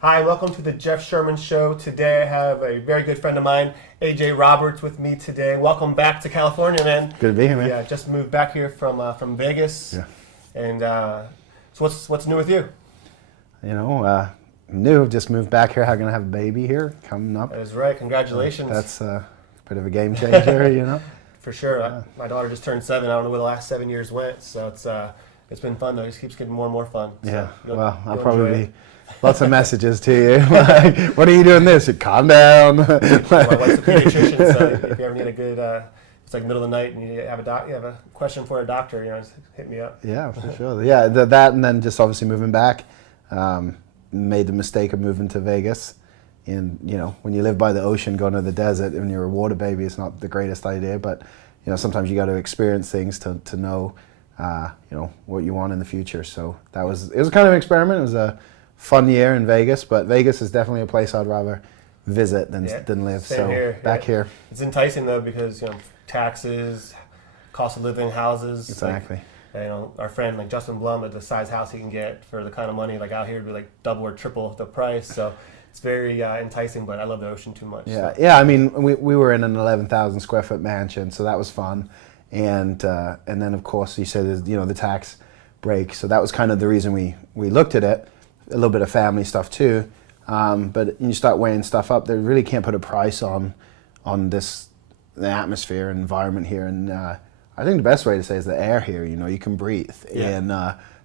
Hi, welcome to the Jeff Sherman Show. Today I have a very good friend of mine, AJ Roberts, with me today. Welcome back to California, man. Good to be here, man. Yeah, just moved back here from Vegas. Yeah. And so what's new with you? New. Just moved back here. I'm gonna have a baby here coming up. That is right. Congratulations. That's a bit of a game changer, For sure. My daughter just turned 7. I don't know where the last 7 years went, so it's been fun though. It just keeps getting more and more fun. Yeah. So Well, I'll probably be lots of messages to you. Like, what are you doing this? You calm down. My wife's a pediatrician, so if you ever need a good, it's like middle of the night and you have a question for a doctor, just hit me up. Yeah, for sure. Yeah, that and then just obviously moving back. Made the mistake of moving to Vegas. And, when you live by the ocean, going to the desert, and you're a water baby, it's not the greatest idea. But, sometimes you got to experience things to know, what you want in the future. So it was kind of an experiment. It was a fun year in Vegas, but Vegas is definitely a place I'd rather visit than live. Same so here. back here. It's enticing though because, taxes, cost of living, houses. Exactly. Our friend like Justin Blum, at the size house he can get for the kind of money like out here would be like double or triple the price. So it's very enticing, but I love the ocean too much. Yeah, so. yeah. I mean, we were in an 11,000 square foot mansion, so that was fun. And then of course you said the tax break. So that was kind of the reason we looked at it. A little bit of family stuff too. But you start weighing stuff up, they really can't put a price on the atmosphere and environment here. And I think the best way to say is the air here. You can breathe, and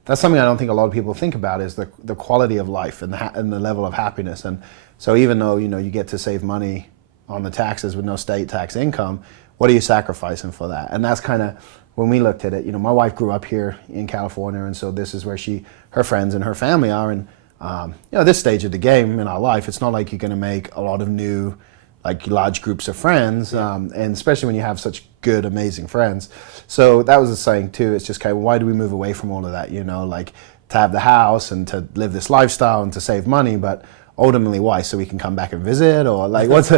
that's something I don't think a lot of people think about is the quality of life and the level of happiness. And so even though you get to save money on the taxes with no state tax income, what are you sacrificing for that? And that's kind of when we looked at it. My wife grew up here in California, and so this is where her friends and her family are. And this stage of the game in our life, it's not like you're going to make a lot of new, like large groups of friends, and especially when you have such good, amazing friends. So that was the saying too. It's just kind of, why do we move away from all of that? Like to have the house and to live this lifestyle and to save money, but ultimately why? So we can come back and visit, or like what's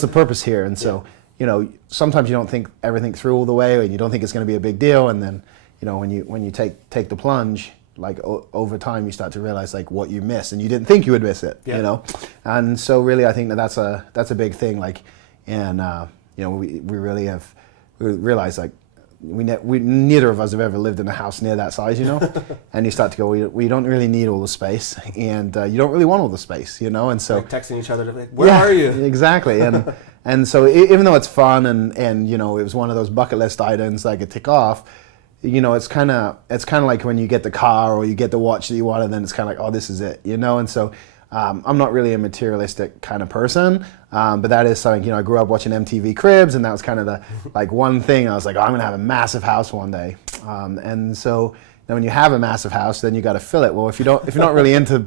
the purpose here? And so sometimes you don't think everything through all the way, and you don't think it's going to be a big deal, and then when you take the plunge, like over time you start to realize like what you miss, and you didn't think you would miss it. And so really I think that's a big thing. Like, and we really have realized like we neither of us have ever lived in a house near that size, and you start to go, we don't really need all the space, and you don't really want all the space, and so like texting each other, like, where are you? Exactly. And so even though it's fun and it was one of those bucket list items I could tick off, it's kind of like when you get the car or you get the watch that you want, and then it's kind of like, oh, this is it, And so I'm not really a materialistic kind of person, but that is something, I grew up watching MTV Cribs, and that was kind of the like one thing I was like, oh, I'm gonna have a massive house one day, and so when you have a massive house, then you got to fill it. Well, if you're not really into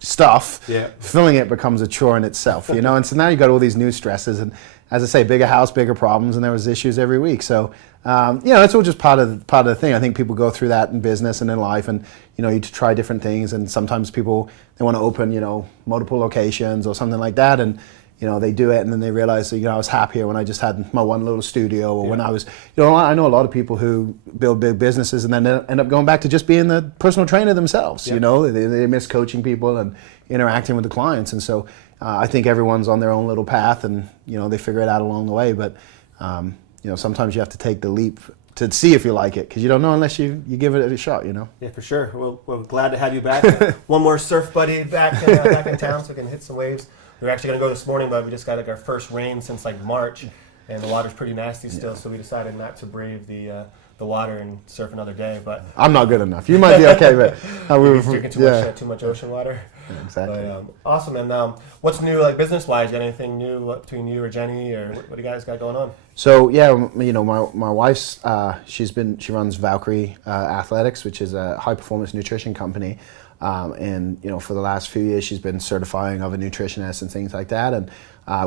stuff, filling it becomes a chore in itself, And so now you got all these new stresses, and as I say, bigger house, bigger problems, and there was issues every week. So it's all just part of the thing. I think people go through that in business and in life, and you try different things, and sometimes people they want to open multiple locations or something like that, and they do it, and then they realize that I was happier when I just had my one little studio, or when I was I know a lot of people who build big businesses and then end up going back to just being the personal trainer themselves. They miss coaching people and interacting with the clients, and so I think everyone's on their own little path, and they figure it out along the way. But sometimes you have to take the leap to see if you like it, because you don't know unless you give it a shot. Yeah, for sure. Well, we're glad to have you back. One more surf buddy back in town, so we can hit some waves. We were actually going to go this morning, but we just got like our first rain since like March, and the water's pretty nasty still. So we decided not to brave the water and surf another day. But I'm not good enough. You might be okay, but we were drinking too much ocean water. Yeah, exactly. But, awesome. And what's new, like business-wise? Got anything new between you or Jenny, or what do you guys got going on? So my wife's she runs Valkyrie Athletics, which is a high-performance nutrition company. And for the last few years, she's been certifying other nutritionists and things like that. And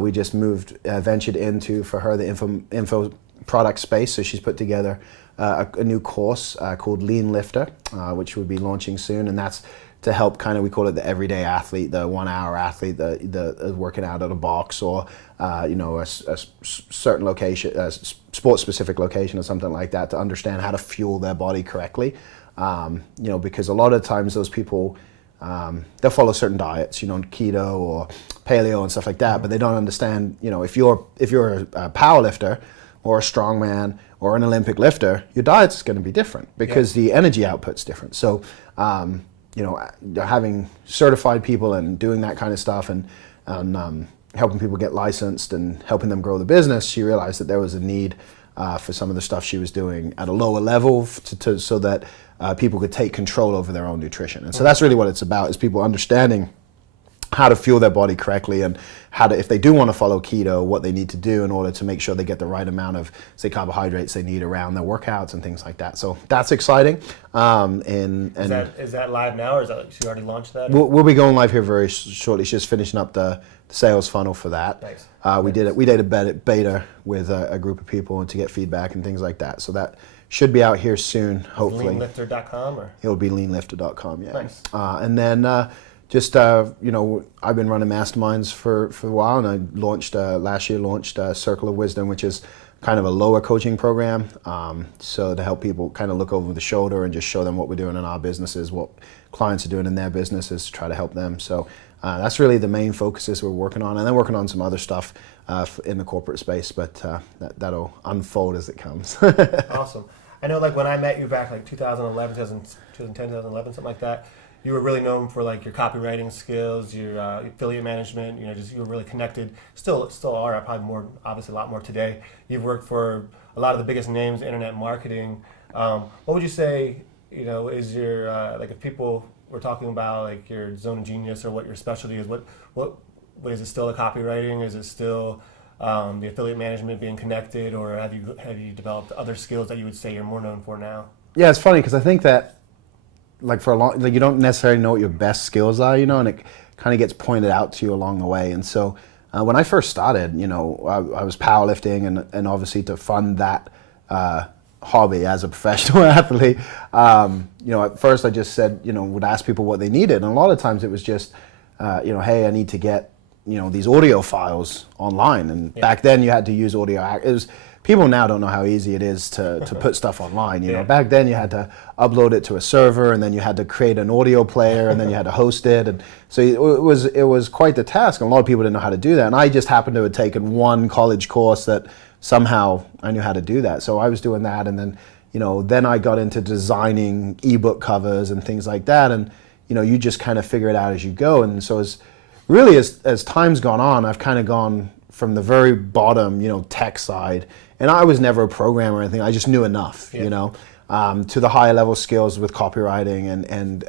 we just ventured into, for her, the info product space. So she's put together a new course called Lean Lifter, which we'll be launching soon. And that's to help we call it the everyday athlete, the 1 hour athlete, the working out at a box or a certain location, a sports specific location or something like that, to understand how to fuel their body correctly. Because a lot of times those people they'll follow certain diets, keto or paleo and stuff like that, but they don't understand, if you're a power lifter or a strongman or an Olympic lifter, your diet's going to be different because the energy output's different. So, having certified people and doing that kind of stuff and helping people get licensed and helping them grow the business, she realized that there was a need for some of the stuff she was doing at a lower level so that people could take control over their own nutrition. And so that's really what it's about, is people understanding how to fuel their body correctly and how to, if they do want to follow keto, what they need to do in order to make sure they get the right amount of, say, carbohydrates they need around their workouts and things like that. So that's exciting. Is that live now, or is that, she already launched that? We'll be going live here very shortly. She's just finishing up the sales funnel for that. Nice. We did a beta with a group of people and to get feedback and things like that. So that should be out here soon, hopefully. Leanlifter.com, or? It'll be leanlifter.com, yeah. Nice. And then I've been running masterminds for a while, and I last year launched Circle of Wisdom, which is kind of a lower coaching program, so to help people kind of look over the shoulder and just show them what we're doing in our businesses, what clients are doing in their businesses, to try to help them. So that's really the main focuses we're working on, and then working on some other stuff in the corporate space, but that'll unfold as it comes. Awesome. I know, like, when I met you back like 2011, 2010, 2011, something like that, you were really known for like your copywriting skills, your affiliate management. You were really connected. Still are. Probably obviously a lot more today. You've worked for a lot of the biggest names in internet marketing. What would you say? Is your like, if people were talking about like your zone of genius or what your specialty is, what is it? Still the copywriting? Is it still the affiliate management, being connected, or have you developed other skills that you would say you're more known for now? Yeah, it's funny because I think that, like, for a long, like, you don't necessarily know what your best skills are, and it kind of gets pointed out to you along the way. And so when I first started, I was powerlifting, and obviously to fund that hobby as a professional athlete, at first I just said, would ask people what they needed. And a lot of times it was just, hey, I need to get, these audio files online. And back then you had to use audio. People now don't know how easy it is to put stuff online. Back then you had to upload it to a server, and then you had to create an audio player, and then you had to host it, and so it was quite the task. And a lot of people didn't know how to do that. And I just happened to have taken one college course that somehow I knew how to do that. So I was doing that, and then then I got into designing ebook covers and things like that. And you just kind of figure it out as you go. And so as time's gone on, I've kind of gone from the very bottom, tech side. And I was never a programmer or anything. I just knew enough, to the higher level skills with copywriting and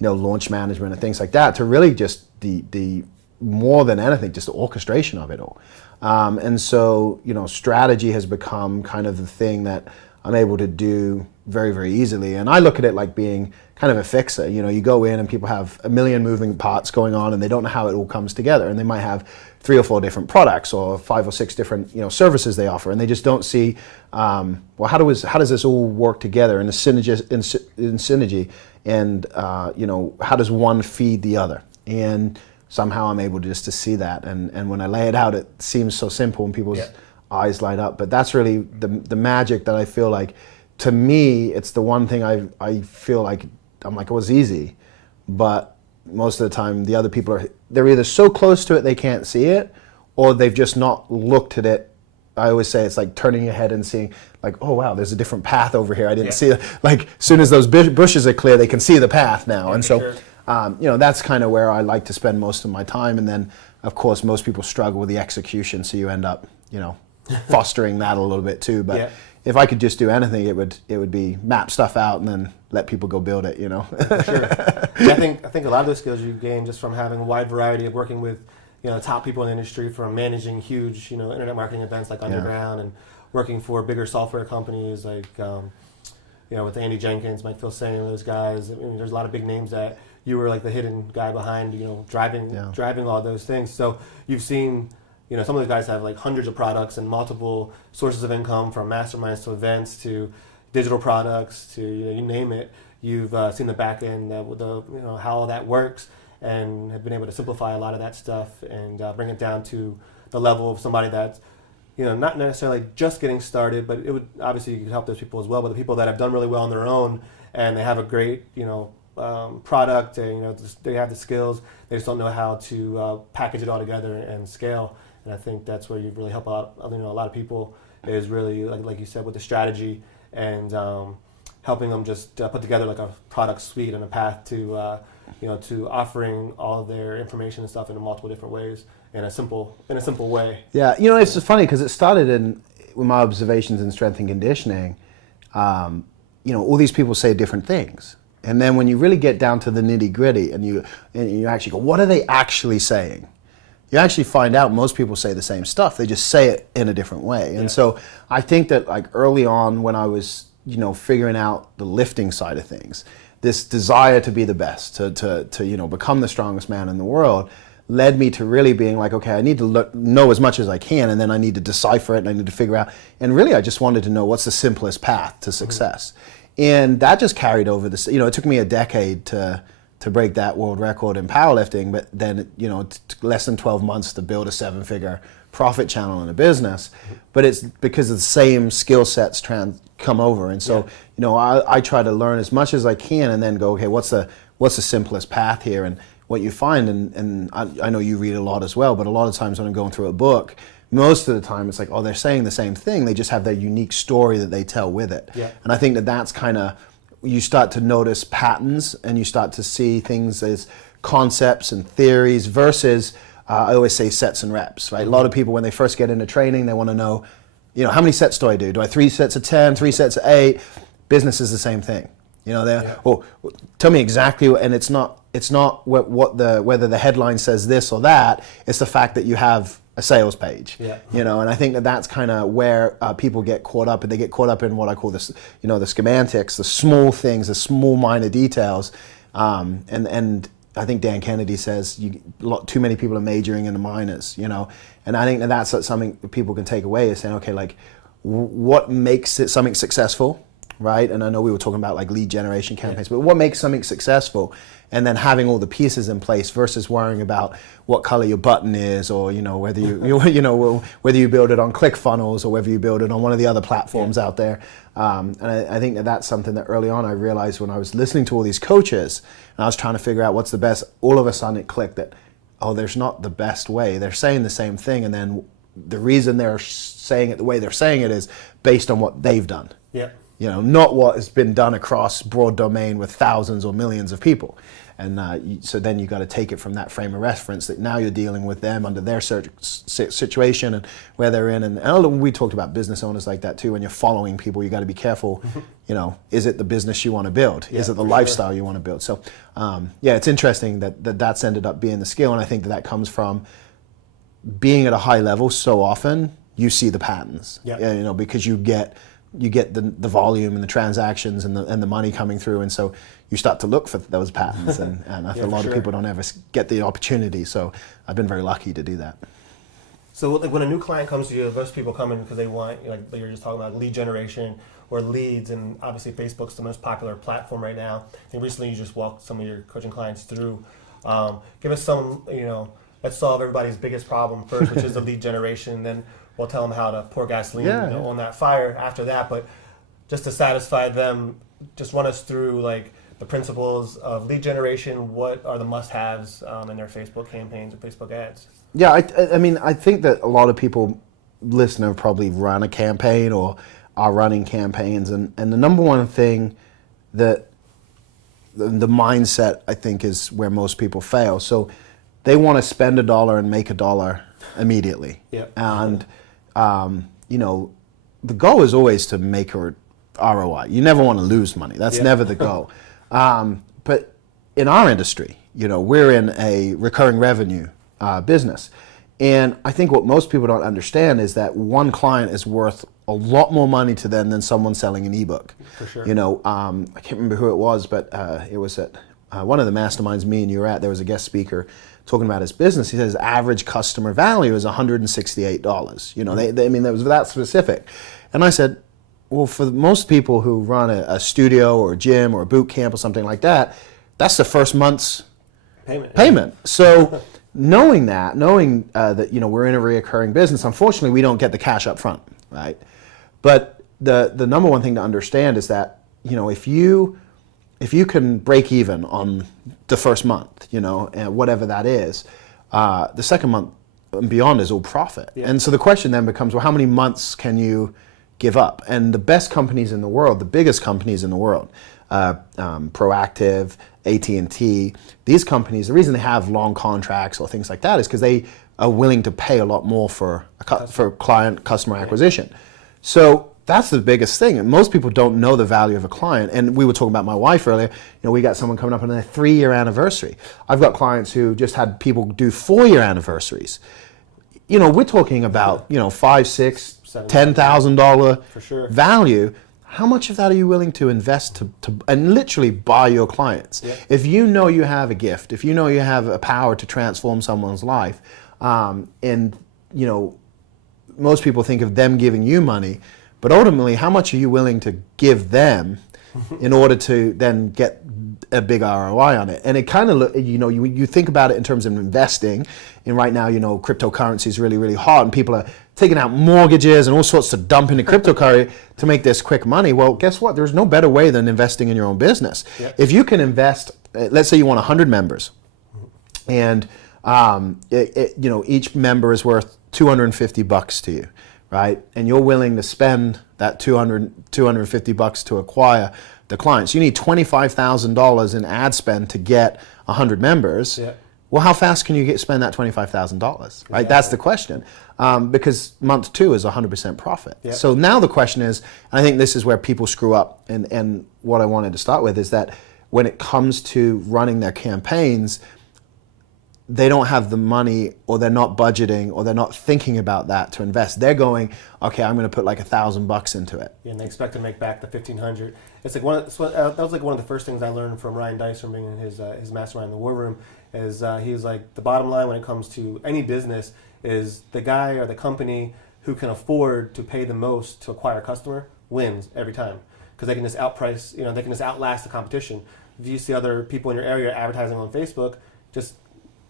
launch management and things like that, to really just the more than anything, just the orchestration of it all. And so, strategy has become kind of the thing that I'm able to do very, very easily. And I look at it like being kind of a fixer. You go in and people have a million moving parts going on, and they don't know how it all comes together. And they might have 3 or 4 different products or 5 or 6 different services they offer, and they just don't see how does this all work together in synergy, and how does one feed the other? And somehow I'm able to see that, and when I lay it out, it seems so simple and people's eyes light up. But that's really the magic that I feel like, to me, it's the one thing I feel like I'm like, it was easy, but most of the time the other people they're either so close to it they can't see it, or they've just not looked at it. I always say it's like turning your head and seeing, like, oh wow, there's a different path over here. I didn't see it. Like, as soon as those bushes are clear, they can see the path now. And so that's kind of where I like to spend most of my time. And then of course most people struggle with the execution, so you end up fostering that a little bit too. But if I could just do anything, it would be map stuff out and then let people go build it. For sure. I think a lot of those skills you gain just from having a wide variety of working with top people in the industry, from managing huge internet marketing events like Underground, and working for bigger software companies like with Andy Jenkins, Mike Filsaime, those guys. I mean, there's a lot of big names that you were like the hidden guy behind driving all those things. So you've seen some of the guys have like hundreds of products and multiple sources of income, from masterminds to events to digital products to you name it. You've seen the back end, how all that works, and have been able to simplify a lot of that stuff and bring it down to the level of somebody that's not necessarily just getting started, but it would obviously you could help those people as well. But the people that have done really well on their own and they have a great product, and they have the skills. They just don't know how to package it all together and scale. And I think that's where you really help out. A lot of people is really like you said with the strategy and helping them just put together like a product suite and a path to to offering all of their information and stuff in multiple different ways in a simple way. Yeah, it's just funny because it started with my observations in strength and conditioning. All these people say different things, and then when you really get down to the nitty gritty, and you actually go, what are they actually saying? You actually find out most people say the same stuff. They just say it in a different way. And so I think that like early on when I was figuring out the lifting side of things, this desire to be the best, to become the strongest man in the world, led me to really being like, okay, I need to know as much as I can, and then I need to decipher it, and I need to figure out. And really, I just wanted to know what's the simplest path to success. And that just carried over this. It took me a decade to break that world record in powerlifting, but then it took less than 12 months to build a 7-figure profit channel in a business. But it's because of the same skill sets come over, and so I try to learn as much as I can, and then go, okay, what's the simplest path here? And what you find, and I know you read a lot as well, but a lot of times when I'm going through a book, most of the time it's like, oh, they're saying the same thing, they just have their unique story that they tell with it. And I think that's kind of, you start to notice patterns, and you start to see things as concepts and theories versus, I always say sets and reps, right? A lot of people, when they first get into training, they want to know, how many sets do I do? Do I 3 sets of 10, 3 sets of 8? Business is the same thing. Tell me exactly, and it's not whether the headline says this or that. It's the fact that you have a sales page. And I think that's kind of where people get caught up, and they get caught up in what I call this, the schematics, the small things, the small minor details, and I think Dan Kennedy says too many people are majoring in the minors, and I think that's something that people can take away, is saying, okay, like what makes something successful, right? And I know we were talking about like lead generation campaigns, but what makes something successful? And then having all the pieces in place versus worrying about what color your button is, or whether whether you build it on ClickFunnels or whether you build it on one of the other platforms out there. And I think that's something that early on I realized when I was listening to all these coaches and I was trying to figure out what's the best. All of a sudden it clicked that, oh, there's not the best way. They're saying the same thing, and then the reason they're saying it the way they're saying it is based on what they've done. Not what has been done across broad domain with thousands or millions of people. And so then you got to take it from that frame of reference that now you're dealing with them under their situation and where they're in. And we talked about business owners like that too. When you're following people, you got to be careful. Is it the business you want to build? Is it the lifestyle you want to build? So it's interesting that's ended up being the skill. And I think that comes from being at a high level so often. You see the patterns, because you get the volume and the transactions and the money coming through, and so you start to look for those patterns, and I think a lot of people don't ever get the opportunity. So I've been very lucky to do that. So like when a new client comes to you, most people come in because they want, like you're just talking about, lead generation or leads, and obviously Facebook's the most popular platform right now. I think recently you just walked some of your coaching clients through. Give us some, let's solve everybody's biggest problem first, which is the lead generation. Then we'll tell them how to pour gasoline on that fire after that. But just to satisfy them, just run us through like the principles of lead generation. What are the must-haves in their Facebook campaigns or Facebook ads? Yeah, I mean, I think that a lot of people listening have probably run a campaign or are running campaigns. And the number one thing that the mindset, I think, is where most people fail. So they want to spend $1 and make $1 immediately. And the goal is always to make a ROI. You never want to lose money. That's never the goal. But in our industry, we're in a recurring revenue business. And I think what most people don't understand is that one client is worth a lot more money to them than someone selling an ebook. For sure. I can't remember who it was, but it was at one of the masterminds me and you were at. There was a guest speaker talking about his business. He says average customer value is $168. I mean, that was that specific. And I said, well, for most people who run a studio or a gym or a boot camp or something like that, that's the first month's payment. So knowing that we're in a recurring business, unfortunately, we don't get the cash up front, right? But the number one thing to understand is that, if you if you can break even on the first month, you know, and whatever that is, the second month and beyond is all profit. Yeah. And so the question then becomes, well, how many months can you give up? And the best companies in the world, the biggest companies in the world, Proactive, AT&T, these companies, the reason they have long contracts or things like that is because they are willing to pay a lot more for customer acquisition. So that's the biggest thing. And most people don't know the value of a client. And we were talking about my wife earlier. You know, we got someone coming up on their 3-year anniversary. I've got clients who just had people do 4-year anniversaries. You know, we're talking about, you know, $5,000, $6,000, $10,000 for sure value. How much of that are you willing to invest to and literally buy your clients? Yeah. If you know you have a gift, if you know you have a power to transform someone's life, and you know, most people think of them giving you money, but ultimately, how much are you willing to give them in order to then get a big ROI on it? And it kind of, you know, you think about it in terms of investing. And right now, you know, cryptocurrency is really, really hot, and people are taking out mortgages and all sorts to dump into cryptocurrency to make this quick money. Well, guess what? There's no better way than investing in your own business. Yep. If you can invest, let's say you want 100 members, and you know, each member is worth $250 to you, right? And you're willing to spend that $250 to acquire the clients. You need $25,000 in ad spend to get 100 members. Yeah. Well, how fast can you spend that $25,000, right? Exactly. That's the question. Because month 2 is 100% profit. Yeah. So now the question is, and I think this is where people screw up, and what I wanted to start with is that when it comes to running their campaigns, they don't have the money, or they're not budgeting, or they're not thinking about that to invest. They're going, okay, I'm going to put like $1,000 into it. Yeah, and they expect to make back the $1,500. It's like that was like one of the first things I learned from Ryan Dice from being in his mastermind in the War Room. Is he was like, the bottom line when it comes to any business is the guy or the company who can afford to pay the most to acquire a customer wins every time, because they can just outprice, you know, they can just outlast the competition. If you see other people in your area advertising on Facebook, just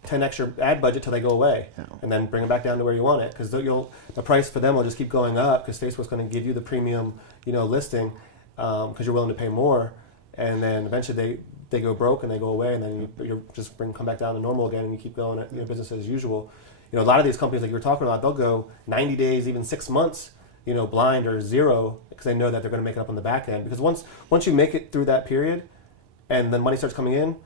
10 extra ad budget till they go away, and then bring it back down to where you want it, because the price for them will just keep going up, because Facebook's going to give you the premium, you know, listing, because you're willing to pay more, and then eventually they go broke and they go away, and then you just come back down to normal again, and you keep going at, you know, business as usual. You know, a lot of these companies like you were talking about, they'll go 90 days, even 6 months, you know, blind or zero, because they know that they're going to make it up on the back end. Because once you make it through that period, and then money starts coming in,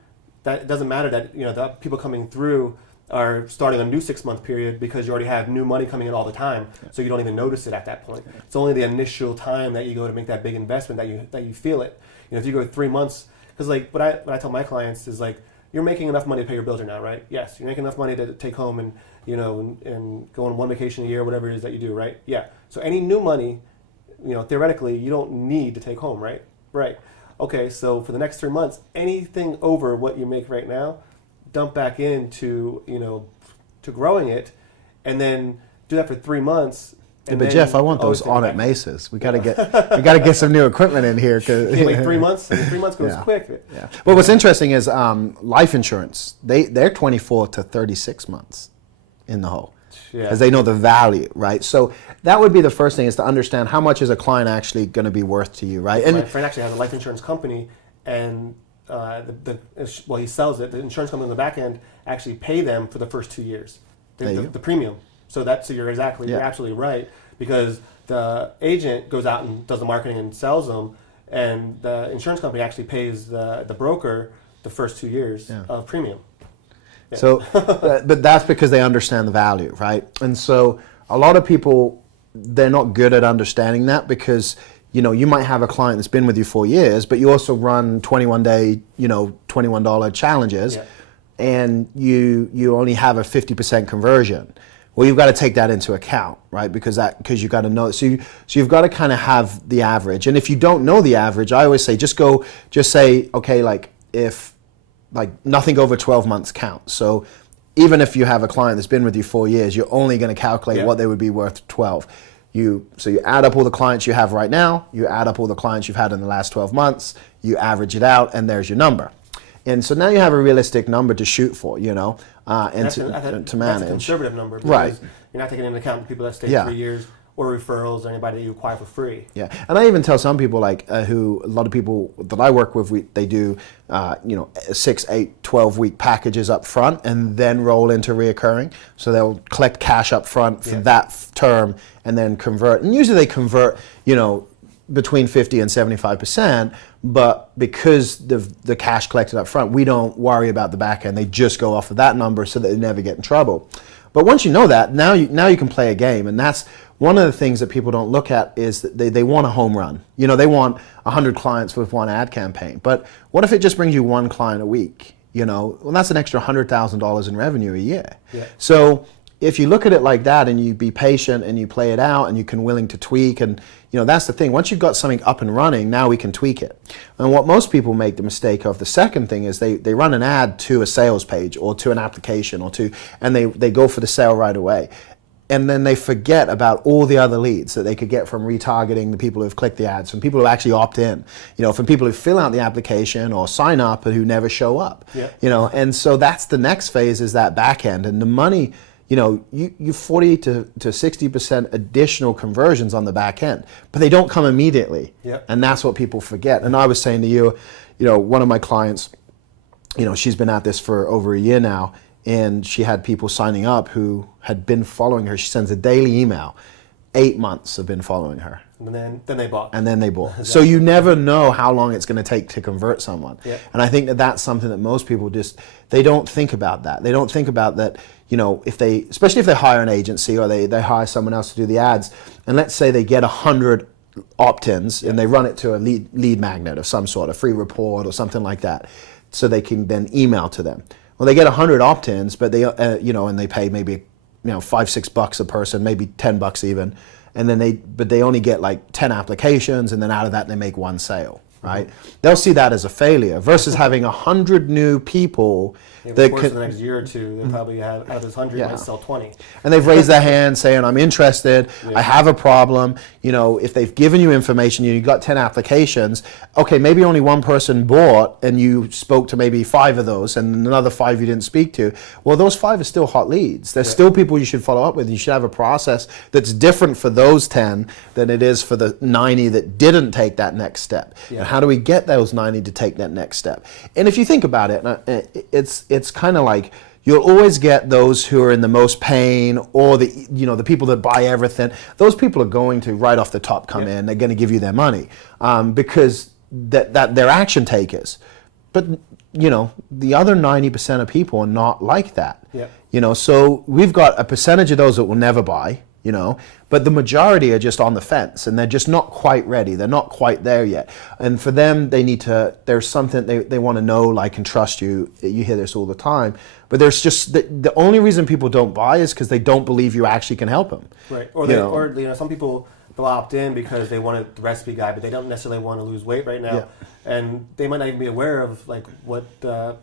that it doesn't matter that, you know, the people coming through are starting a new 6-month period, because you already have new money coming in all the time, so you don't even notice it at that point. It's only the initial time that you go to make that big investment that you feel it. You know, if you go 3 months, because like what I tell my clients is like, you're making enough money to pay your bills right now, right? Yes, you're making enough money to take home and, you know, and go on one vacation a year, whatever it is that you do, right? Yeah. So any new money, you know, theoretically, you don't need to take home, right? Right. Okay, so for the next 3 months, anything over what you make right now, dump back into, you know, to growing it, and then do that for 3 months. Yeah, but Jeff, I want those on-it maces. We gotta get some new equipment in here. Like 3 months. 3 months goes quick. Yeah. Well, what's interesting is life insurance. They're 24 to 36 months in the hole, because they know the value, right? So that would be the first thing, is to understand how much is a client actually going to be worth to you, right? And my friend actually has a life insurance company, and he sells it. The insurance company on the back end actually pay them for the first 2 years, the premium. So you're absolutely right, because the agent goes out and does the marketing and sells them, and the insurance company actually pays the broker the first 2 years of premium. Yeah. So, but that's because they understand the value, right? And so a lot of people, they're not good at understanding that, because, you know, you might have a client that's been with you 4 years, but you also run 21-day, you know, $21 challenges, and you only have a 50% conversion. Well, you've got to take that into account, right? Because you've got to know. So you've got to kind of have the average. And if you don't know the average, I always say just say, okay, like if like nothing over 12 months counts. So even if you have a client that's been with you 4 years, you're only going to calculate what they would be worth 12. So you add up all the clients you have right now, you add up all the clients you've had in the last 12 months, you average it out, and there's your number. And so now you have a realistic number to shoot for, you know, and to manage. That's a conservative number, because right? you're not taking into account the people that stay 3 years or referrals or anybody that you acquire for free. Yeah, and I even tell some people like a lot of people that I work with, they do 6, 8, 12-week packages up front and then roll into reoccurring. So they'll collect cash up front for that term and then convert. And usually they convert, between 50 and 75%, but because the cash collected up front, we don't worry about the back end. They just go off of that number so that they never get in trouble. But once you know that, now you can play a game, and that's one of the things that people don't look at is that they want a home run. They want 100 clients with one ad campaign. But what if it just brings you one client a week? Well, that's an extra $100,000 in revenue a year. Yeah. So if you look at it like that and you be patient and you play it out and you can willing to tweak, and that's the thing. Once you've got something up and running, now we can tweak it. And what most people make the mistake of, the second thing is they run an ad to a sales page or to an application and they go for the sale right away. And then they forget about all the other leads that they could get from retargeting the people who've clicked the ads, from people who actually opt in, from people who fill out the application or sign up and who never show up. Yeah. And so that's the next phase, is that back end. And the money, you 40 to 60% additional conversions on the back end, but they don't come immediately. Yep. And that's what people forget. And I was saying to you, one of my clients, she's been at this for over a year now, and she had people signing up who had been following her. She sends a daily email. 8 months have been following her. And then they bought. And then they bought. Exactly. So you never know how long it's going to take to convert someone. Yep. And I think that that's something that most people they don't think about that. They don't think about that, especially if they hire an agency or they hire someone else to do the ads, and let's say they get 100 opt-ins and they run it to a lead magnet of some sort, a free report or something like that, so they can then email to them. Well, they get 100 opt-ins, but they, and they pay maybe, $5-6 a person, maybe $10 even, and then they only get like 10 applications, and then out of that they make one sale, right? Mm-hmm. They'll see that as a failure versus having 100 new people. Of course, in the next year or two, they'll probably have, out of those 100, might sell 20. And they've raised their hand saying, I'm interested, I have a problem. If they've given you information, you got 10 applications, okay, maybe only one person bought and you spoke to maybe 5 of those and another 5 you didn't speak to. Well, those 5 are still hot leads. They're still people you should follow up with. You should have a process that's different for those 10 than it is for the 90 that didn't take that next step. Yeah. And how do we get those 90 to take that next step? And if you think about it, it's kind of like, you'll always get those who are in the most pain, or the people that buy everything. Those people are going to right off the top come in. They're going to give you their money because that they're action takers. But the other 90% of people are not like that. Yeah. So we've got a percentage of those that will never buy. But the majority are just on the fence and they're just not quite ready. They're not quite there yet. And for them, there's something they want to know, like, and trust you. You hear this all the time. But there's just, the only reason people don't buy is because they don't believe you actually can help them. Right. Or some people, they'll opt in because they want the recipe guide, but they don't necessarily want to lose weight right now. Yeah. And they might not even be aware of like what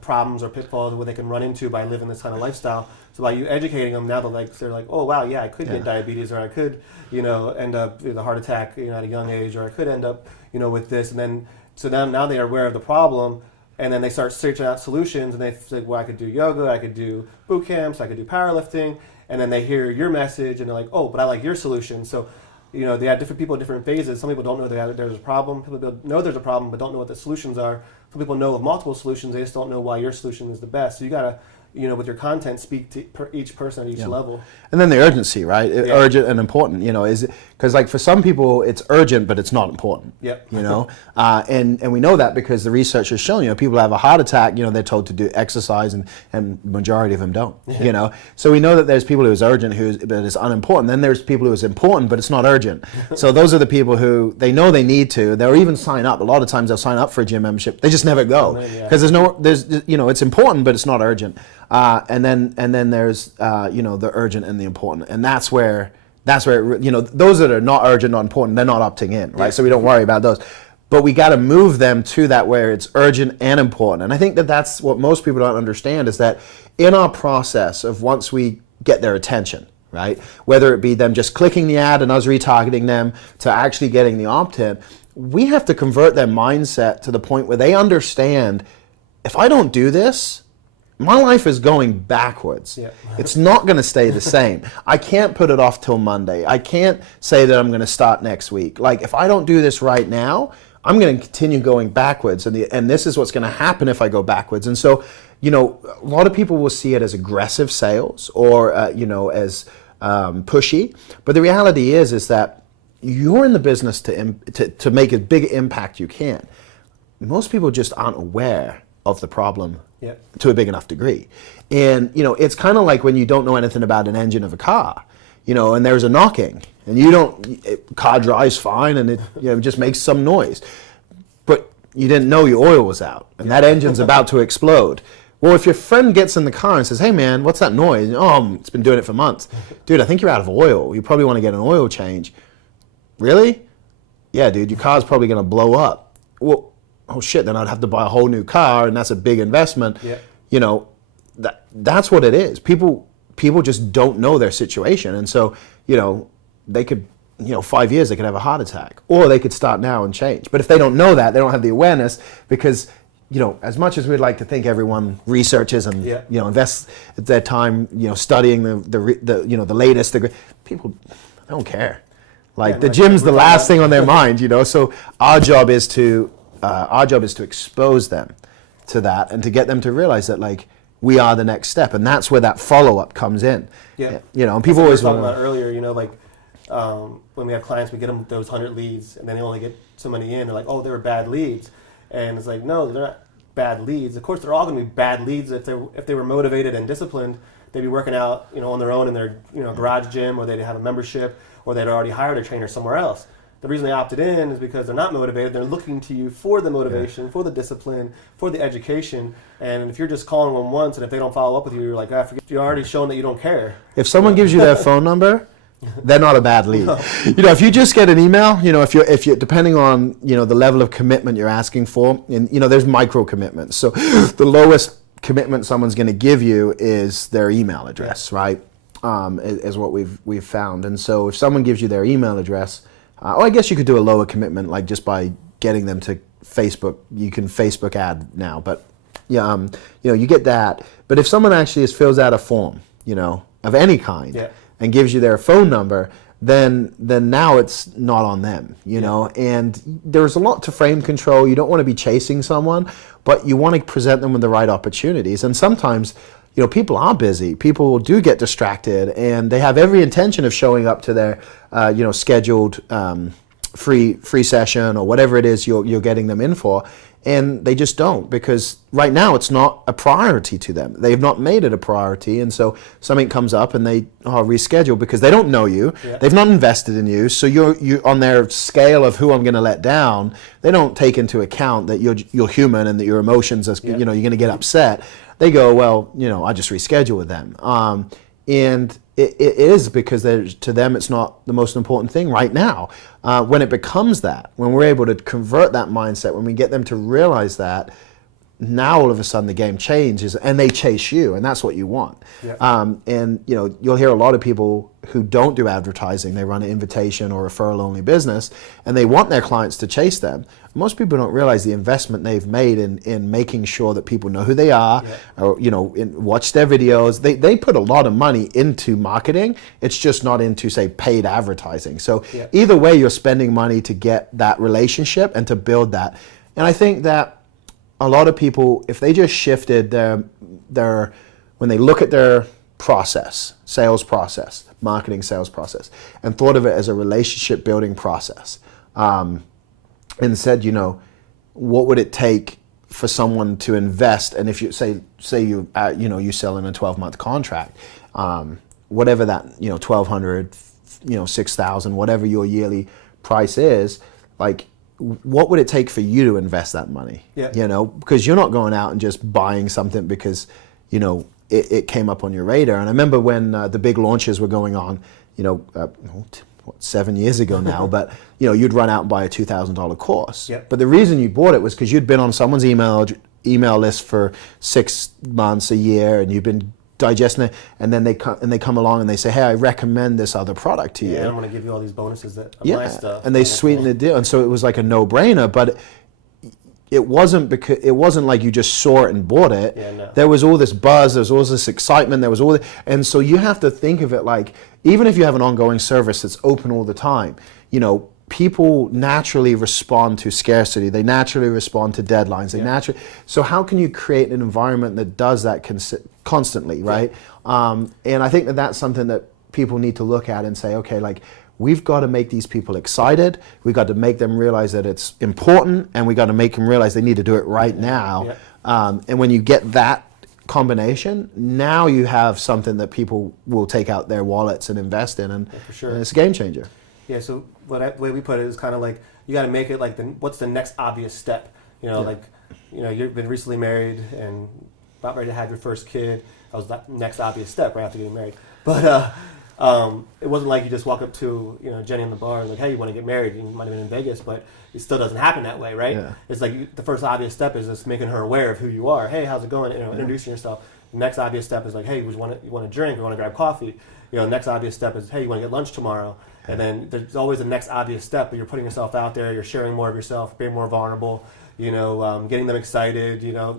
problems or pitfalls what they can run into by living this kind of lifestyle. So by you educating them, now they're like, oh wow, yeah, I could get diabetes, or I could, end up with a heart attack, at a young age, or I could end up, with this, and then so now they are aware of the problem, and then they start searching out solutions, and they say, well, I could do yoga, I could do boot camps, I could do powerlifting, and then they hear your message, and they're like, oh, but I like your solution. So, they have different people at different phases. Some people don't know there's a problem. People know there's a problem, but don't know what the solutions are. Some people know of multiple solutions. They just don't know why your solution is the best. So you gotta, with your content, speak to each person at each level. And then the urgency, right? Urgent and important, is because like for some people it's urgent, but it's not important. Yep. And we know that because the research has shown, people have a heart attack, they're told to do exercise, and majority of them don't. So we know that there's people who is urgent, but it's unimportant. Then there's people who is important, but it's not urgent. So those are the people who they know they need to. They'll even sign up. A lot of times they'll sign up for a gym membership. They just never go because it's important, but it's not urgent. And then there's the urgent and the important, and that's where those that are not urgent, not important, they're not opting in, right? So we don't worry about those, but we got to move them to that where it's urgent and important. And I think that that's what most people don't understand, is that in our process of once we get their attention, right, whether it be them just clicking the ad and us retargeting them to actually getting the opt-in, we have to convert their mindset to the point where they understand, if I don't do this, my life is going backwards. Yeah. It's not going to stay the same. I can't put it off till Monday. I can't say that I'm going to start next week. Like, if I don't do this right now, I'm going to continue going backwards, and this is what's going to happen if I go backwards. And so, you know, a lot of people will see it as aggressive sales or, you know, as pushy. But the reality is that you're in the business to make as big an impact you can. Most people just aren't aware of the problem to a big enough degree. And, you know, it's kind of like when you don't know anything about an engine of a car, you know, and there's a knocking, and car drives fine, and it, you know, just makes some noise. But you didn't know your oil was out, and that engine's about to explode. Well, if your friend gets in the car and says, hey man, what's that noise? Oh, it's been doing it for months. Dude, I think you're out of oil. You probably want to get an oil change. Really? Yeah, dude, your car's probably going to blow up. Well, oh shit, then I'd have to buy a whole new car, and that's a big investment. Yeah. You know, that's what it is. People just don't know their situation. And so, you know, they could, you know, 5 years, they could have a heart attack, or they could start now and change. But if they don't know that, they don't have the awareness, because, you know, as much as we'd like to think everyone researches and, you know, invests their time, you know, studying the you know, the latest, people don't care. Like, the gym's the last thing on their mind, you know. So our job is to expose them to that, and to get them to realize that, like, we are the next step, and that's where that follow-up comes in. Yeah. You know, and people always talking about earlier, you know, like, when we have clients, we get them those 100 leads, and then they only get so many in. They're like, oh, they were bad leads. And it's like, no, they're not bad leads. Of course, they're all going to be bad leads. If they were motivated and disciplined, they'd be working out, you know, on their own in their, you know, garage gym, or they'd have a membership, or they'd already hired a trainer somewhere else. The reason they opted in is because they're not motivated. They're looking to you for the motivation, for the discipline, for the education. And if you're just calling them once, and if they don't follow up with you, you're like, I forget. You're already showing that you don't care. If someone gives you their phone number, they're not a bad lead. No. You know, if you just get an email, you know, if you're depending on, you know, the level of commitment you're asking for, and, you know, there's micro commitments. So the lowest commitment someone's going to give you is their email address, right? Is what we've found. And so if someone gives you their email address, I guess you could do a lower commitment, like just by getting them to Facebook. You can Facebook ad now, but yeah, you know, you get that. But if someone actually fills out a form, you know, of any kind, and gives you their phone number, then now it's not on them, you know. And there's a lot to frame control. You don't want to be chasing someone, but you want to present them with the right opportunities. And sometimes, you know, people are busy. People do get distracted, and they have every intention of showing up to their, you know, scheduled free session or whatever it is you're getting them in for, and they just don't, because right now it's not a priority to them. They've not made it a priority, and so something comes up and they reschedule because they don't know you. They've not invested in you, so you're on their scale of who I'm going to let down. They don't take into account that you're human and that your emotions are, you know, you're going to get upset. They go, well, you know, I just reschedule with them. And it is because to them it's not the most important thing right now. When it becomes that, when we're able to convert that mindset, when we get them to realize that, now all of a sudden the game changes and they chase you, and that's what you want. And you know, you'll hear a lot of people who don't do advertising. They run an invitation or referral only business, and they want their clients to chase them. Most people don't realize the investment they've made in making sure that people know who they are, or, you know, watch their videos. They put a lot of money into marketing. It's just not into, say, paid advertising. So either way, you're spending money to get that relationship and to build that. And I think that a lot of people, if they just shifted their when they look at their process, sales process, marketing sales process, and thought of it as a relationship building process, and said, you know, what would it take for someone to invest? And if you say you you know, you sell in a 12-month contract, whatever that, you know, $1,200, you know, $6,000, whatever your yearly price is, like, what would it take for you to invest that money? You know, because you're not going out and just buying something because, you know, it came up on your radar. And I remember when the big launches were going on, you know, 7 years ago now, but, you know, you'd run out and buy a $2,000 course. But the reason you bought it was because you'd been on someone's email list for 6 months, a year, and you've been digesting it, and then they come along and they say, hey, I recommend this other product to you. I'm going to give you all these bonuses that my stuff. And they sweeten the deal. And so it was like a no-brainer, but it wasn't like you just saw it and bought it. Yeah, no. There was all this buzz, there was all this excitement, there was all and so you have to think of it like, even if you have an ongoing service that's open all the time, you know, people naturally respond to scarcity. They naturally respond to deadlines. So how can you create an environment that does that constantly, right? And I think that that's something that people need to look at and say, okay, like, we've got to make these people excited. We've got to make them realize that it's important, and we got to make them realize they need to do it right now. And when you get that combination, now you have something that people will take out their wallets and invest in, and, for sure. and it's a game changer. Yeah, so the way we put it is kind of like, you got to make it like, what's the next obvious step? You know, like, you know, you've been recently married and about ready to have your first kid. That was the next obvious step right after getting married. But it wasn't like you just walk up to, you know, Jenny in the bar and like, hey, you want to get married? You might have been in Vegas, but it still doesn't happen that way, right? Yeah. It's like the first obvious step is just making her aware of who you are. Hey, how's it going? You know, introducing yourself. The next obvious step is like, hey, you want a drink? You want to grab coffee? You know, the next obvious step is, hey, you want to get lunch tomorrow? And then there's always a next obvious step, but you're putting yourself out there, you're sharing more of yourself, being more vulnerable, you know, getting them excited, you know,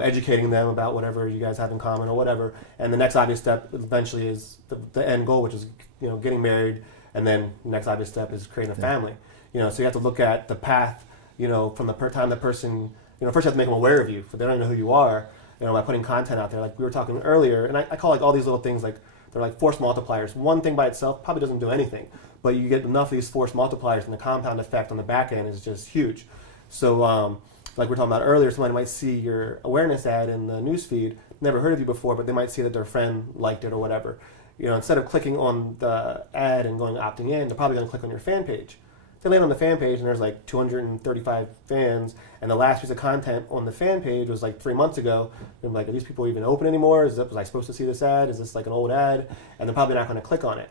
educating them about whatever you guys have in common or whatever. And the next obvious step eventually is the end goal, which is, you know, getting married. And then the next obvious step is creating a family. You know, so you have to look at the path, you know, from the time the person, you know, first you have to make them aware of you, so they don't know who you are, you know, by putting content out there. Like we were talking earlier, and I call like all these little things like, they're like force multipliers. One thing by itself probably doesn't do anything, but you get enough of these force multipliers, and the compound effect on the back end is just huge. So, like we were talking about earlier, somebody might see your awareness ad in the newsfeed, never heard of you before, but they might see that their friend liked it or whatever. You know, instead of clicking on the ad and opting in, they're probably going to click on your fan page. They land on the fan page, and there's like 235 fans, and the last piece of content on the fan page was like 3 months ago. And like, are these people even open anymore? Was I supposed to see this ad? Is this like an old ad? And they're probably not going to click on it.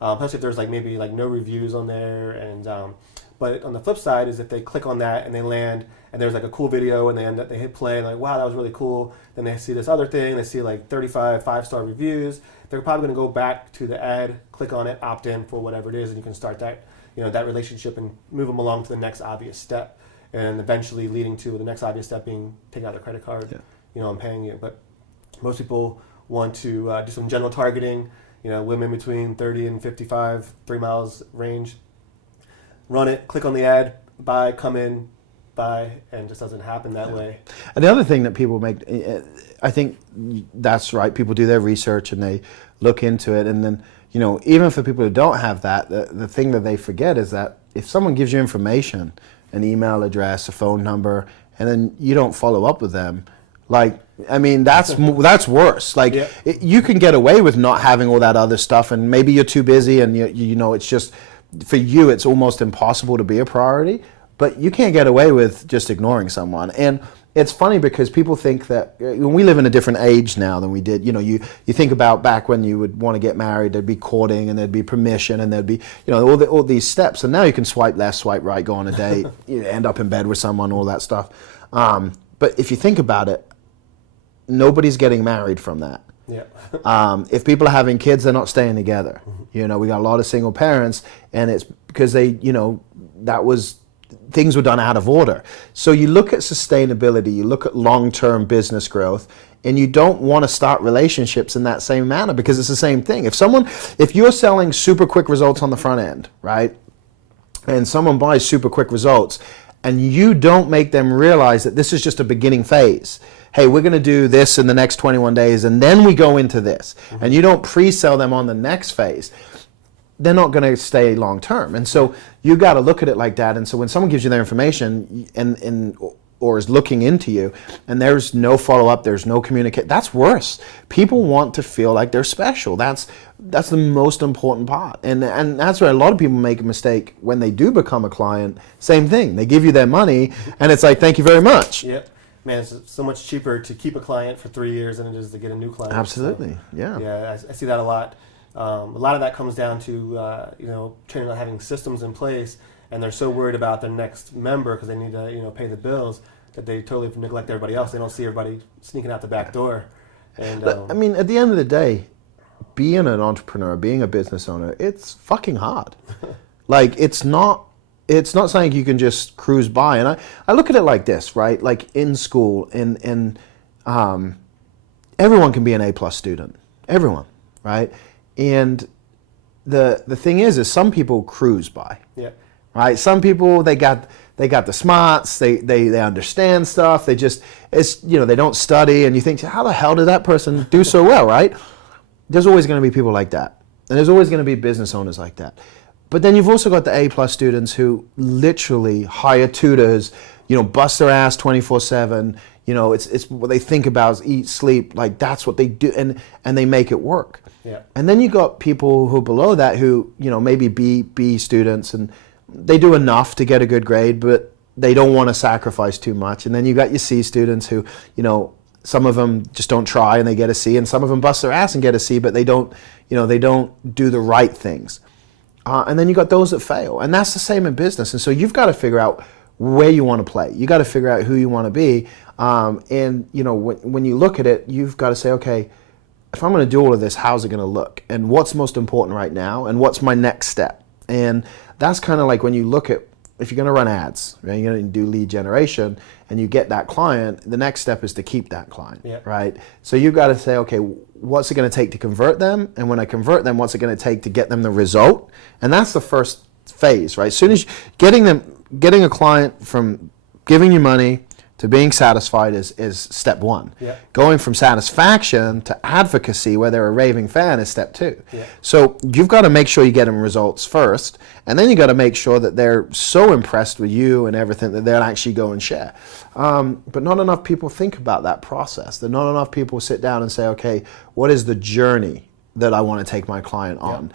Especially if there's like maybe like no reviews on there. And but on the flip side is if they click on that and they land, and there's like a cool video, and they hit play, and like, wow, that was really cool. Then they see this other thing, they see like 35 5-star reviews. They're probably going to go back to the ad, click on it, opt in for whatever it is, and you can start that, you know, that relationship and move them along to the next obvious step, and eventually leading to the next obvious step being taking out their credit card, you know, and paying you. But most people want to do some general targeting, you know, women between 30 and 55, 3 miles range. Run it, click on the ad, buy, come in, buy, and it just doesn't happen that way. And the other thing that people make, I think that's right, people do their research and they look into it, and then, you know, even for people who don't have that, the thing that they forget is that if someone gives you information, an email address, a phone number, and then you don't follow up with them, like, I mean, that's worse. Like, you can get away with not having all that other stuff, and maybe you're too busy, and you know, it's just, for you, it's almost impossible to be a priority, but you can't get away with just ignoring someone. And it's funny because people think that when we live in a different age now than we did, you know, you think about back when you would want to get married, there'd be courting and there'd be permission and there'd be, you know, all these steps. And now you can swipe left, swipe right, go on a date, you know, end up in bed with someone, all that stuff. But if you think about it, nobody's getting married from that. Yeah. If people are having kids, they're not staying together. You know, we got a lot of single parents, and it's because they, you know, things were done out of order. So you look at sustainability, you look at long-term business growth, and you don't want to start relationships in that same manner because it's the same thing. If you're selling super quick results on the front end, right, and someone buys super quick results, and you don't make them realize that this is just a beginning phase. Hey, we're going to do this in the next 21 days, and then we go into this. And you don't pre-sell them on the next phase, they're not going to stay long term. And so you got to look at it like that. And so when someone gives you their information or is looking into you, and there's no follow-up, there's no communicate, that's worse. People want to feel like they're special. That's the most important part. And that's where a lot of people make a mistake when they do become a client. Same thing. They give you their money, and it's like, thank you very much. Yep. Man, it's so much cheaper to keep a client for 3 years than it is to get a new client. Absolutely, so, yeah. Yeah, I see that a lot. A lot of that comes down to, you know, training on having systems in place, and they're so worried about their next member because they need to, you know, pay the bills that they totally neglect everybody else. They don't see everybody sneaking out the back door. And I mean, at the end of the day, being an entrepreneur, being a business owner, it's fucking hard. Like, it's not it's not something you can just cruise by. And I look at it like this, right? Like in school, everyone can be an A+ student. Everyone, right? And the thing is some people cruise by. Yeah. Right? Some people, they got the smarts, they understand stuff, they don't study, and you think, how the hell did that person do so well, right? There's always going to be people like that. And there's always going to be business owners like that. But then you've also got the A+ students who literally hire tutors, bust their ass 24/7. It's what they think about is eat, sleep, like that's what they do, and they make it work. Yeah. And then you got people who are below that who, maybe B students, and they do enough to get a good grade, but they don't want to sacrifice too much. And then you got your C students who, some of them just don't try and they get a C, and some of them bust their ass and get a C, but they don't do the right things. And then you got those that fail, and that's the same in business. And so you've got to figure out where you want to play. You got to figure out who you want to be. And when you look at it, you've got to say, okay, if I'm going to do all of this, how's it going to look? And what's most important right now? And what's my next step? And that's kind of like when you look at, if you're going to run ads, right, you're going to do lead generation, and you get that client, the next step is to keep that client, right? So you've got to say, okay, what's it going to take to convert them? And when I convert them, what's it going to take to get them the result? And that's the first phase, right? As soon as getting a client from giving you money to being satisfied is step one. Yeah. Going from satisfaction to advocacy, where they're a raving fan, is step two. Yeah. So you've got to make sure you get them results first, and then you got to make sure that they're so impressed with you and everything that they'll actually go and share. But not enough people think about that process. There not enough people sit down and say, okay, what is the journey that I want to take my client on?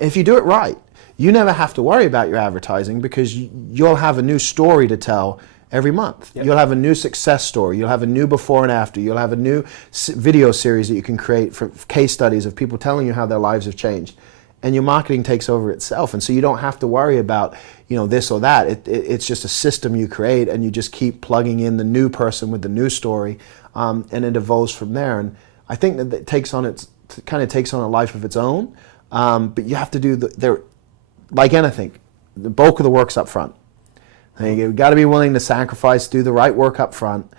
If you do it right, you never have to worry about your advertising, because you'll have a new story to tell every month. You'll have a new success story. You'll have a new before and after. You'll have a new video series that you can create for case studies of people telling you how their lives have changed. And your marketing takes over itself. And so you don't have to worry about, this or that. It's just a system you create, and you just keep plugging in the new person with the new story, and it evolves from there. And I think that it takes on a life of its own. But you have to do like anything, the bulk of the work's up front. You've got to be willing to sacrifice, do the right work up front,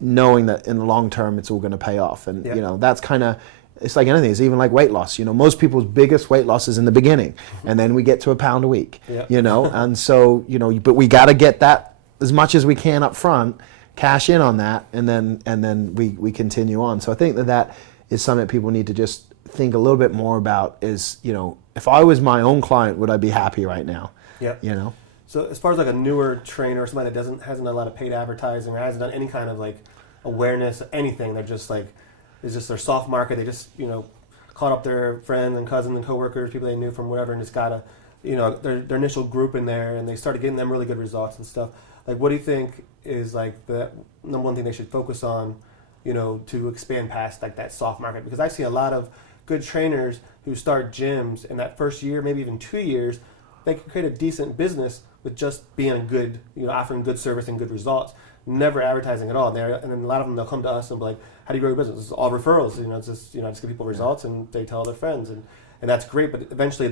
knowing that in the long term it's all going to pay off. And that's kind of, it's like anything. It's even like weight loss. Most people's biggest weight loss is in the beginning, and then we get to a pound a week. And so but we got to get that as much as we can up front, cash in on that, and then we continue on. So I think that is something that people need to just think a little bit more about. Is if I was my own client, would I be happy right now? So as far as like a newer trainer, somebody that hasn't done a lot of paid advertising or hasn't done any kind of like awareness, anything, they're just like, it's just their soft market. They just, caught up their friends and cousins and coworkers, people they knew from wherever, and just got their initial group in there, and they started getting them really good results and stuff. Like, what do you think is like the number one thing they should focus on, to expand past like that soft market? Because I see a lot of good trainers who start gyms in that first year, maybe even 2 years, they can create a decent business with just being a good, offering good service and good results, never advertising at all. And then a lot of them, they'll come to us and be like, how do you grow your business? It's all referrals. It's just, just give people results, and they tell their friends. And that's great. But eventually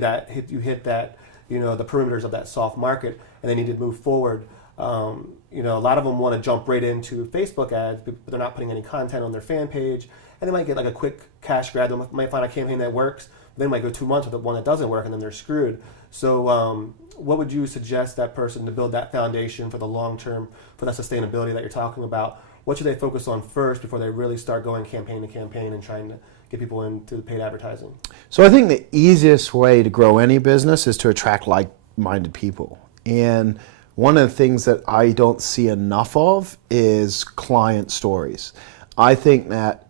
you hit that, the perimeters of that soft market, and they need to move forward. A lot of them want to jump right into Facebook ads, but they're not putting any content on their fan page. And they might get like a quick cash grab. They might find a campaign that works. They might go 2 months with the one that doesn't work, and then they're screwed. So what would you suggest that person to build that foundation for the long term, for that sustainability that you're talking about? What should they focus on first before they really start going campaign to campaign and trying to get people into the paid advertising? So I think the easiest way to grow any business is to attract like-minded people. And one of the things that I don't see enough of is client stories. I think that,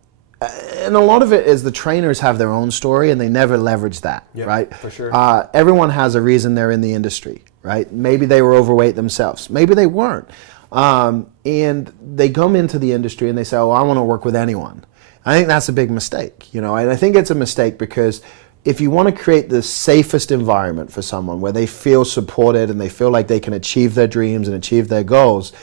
and a lot of it is the trainers have their own story and they never leverage that, right? For sure. Everyone has a reason they're in the industry, right? Maybe they were overweight themselves. Maybe they weren't. And they come into the industry and they say, oh, I want to work with anyone. I think that's a big mistake, and I think it's a mistake because if you want to create the safest environment for someone where they feel supported and they feel like they can achieve their dreams and achieve their goals,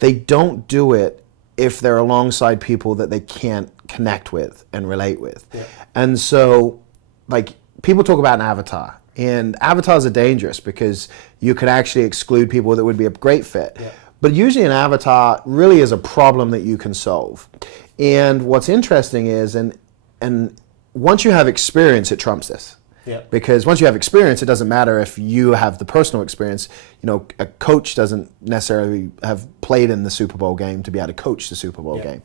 they don't do it if they're alongside people that they can't connect with and relate with. And so, like, people talk about an avatar, And avatars are dangerous because you can actually exclude people that would be a great fit. Yeah. But usually an avatar really is a problem that you can solve. And what's interesting is, and once you have experience, it trumps this. Yeah. Because once you have experience, it doesn't matter if you have the personal experience. You know, a coach doesn't necessarily have played in the Super Bowl game to be able to coach the Super Bowl game.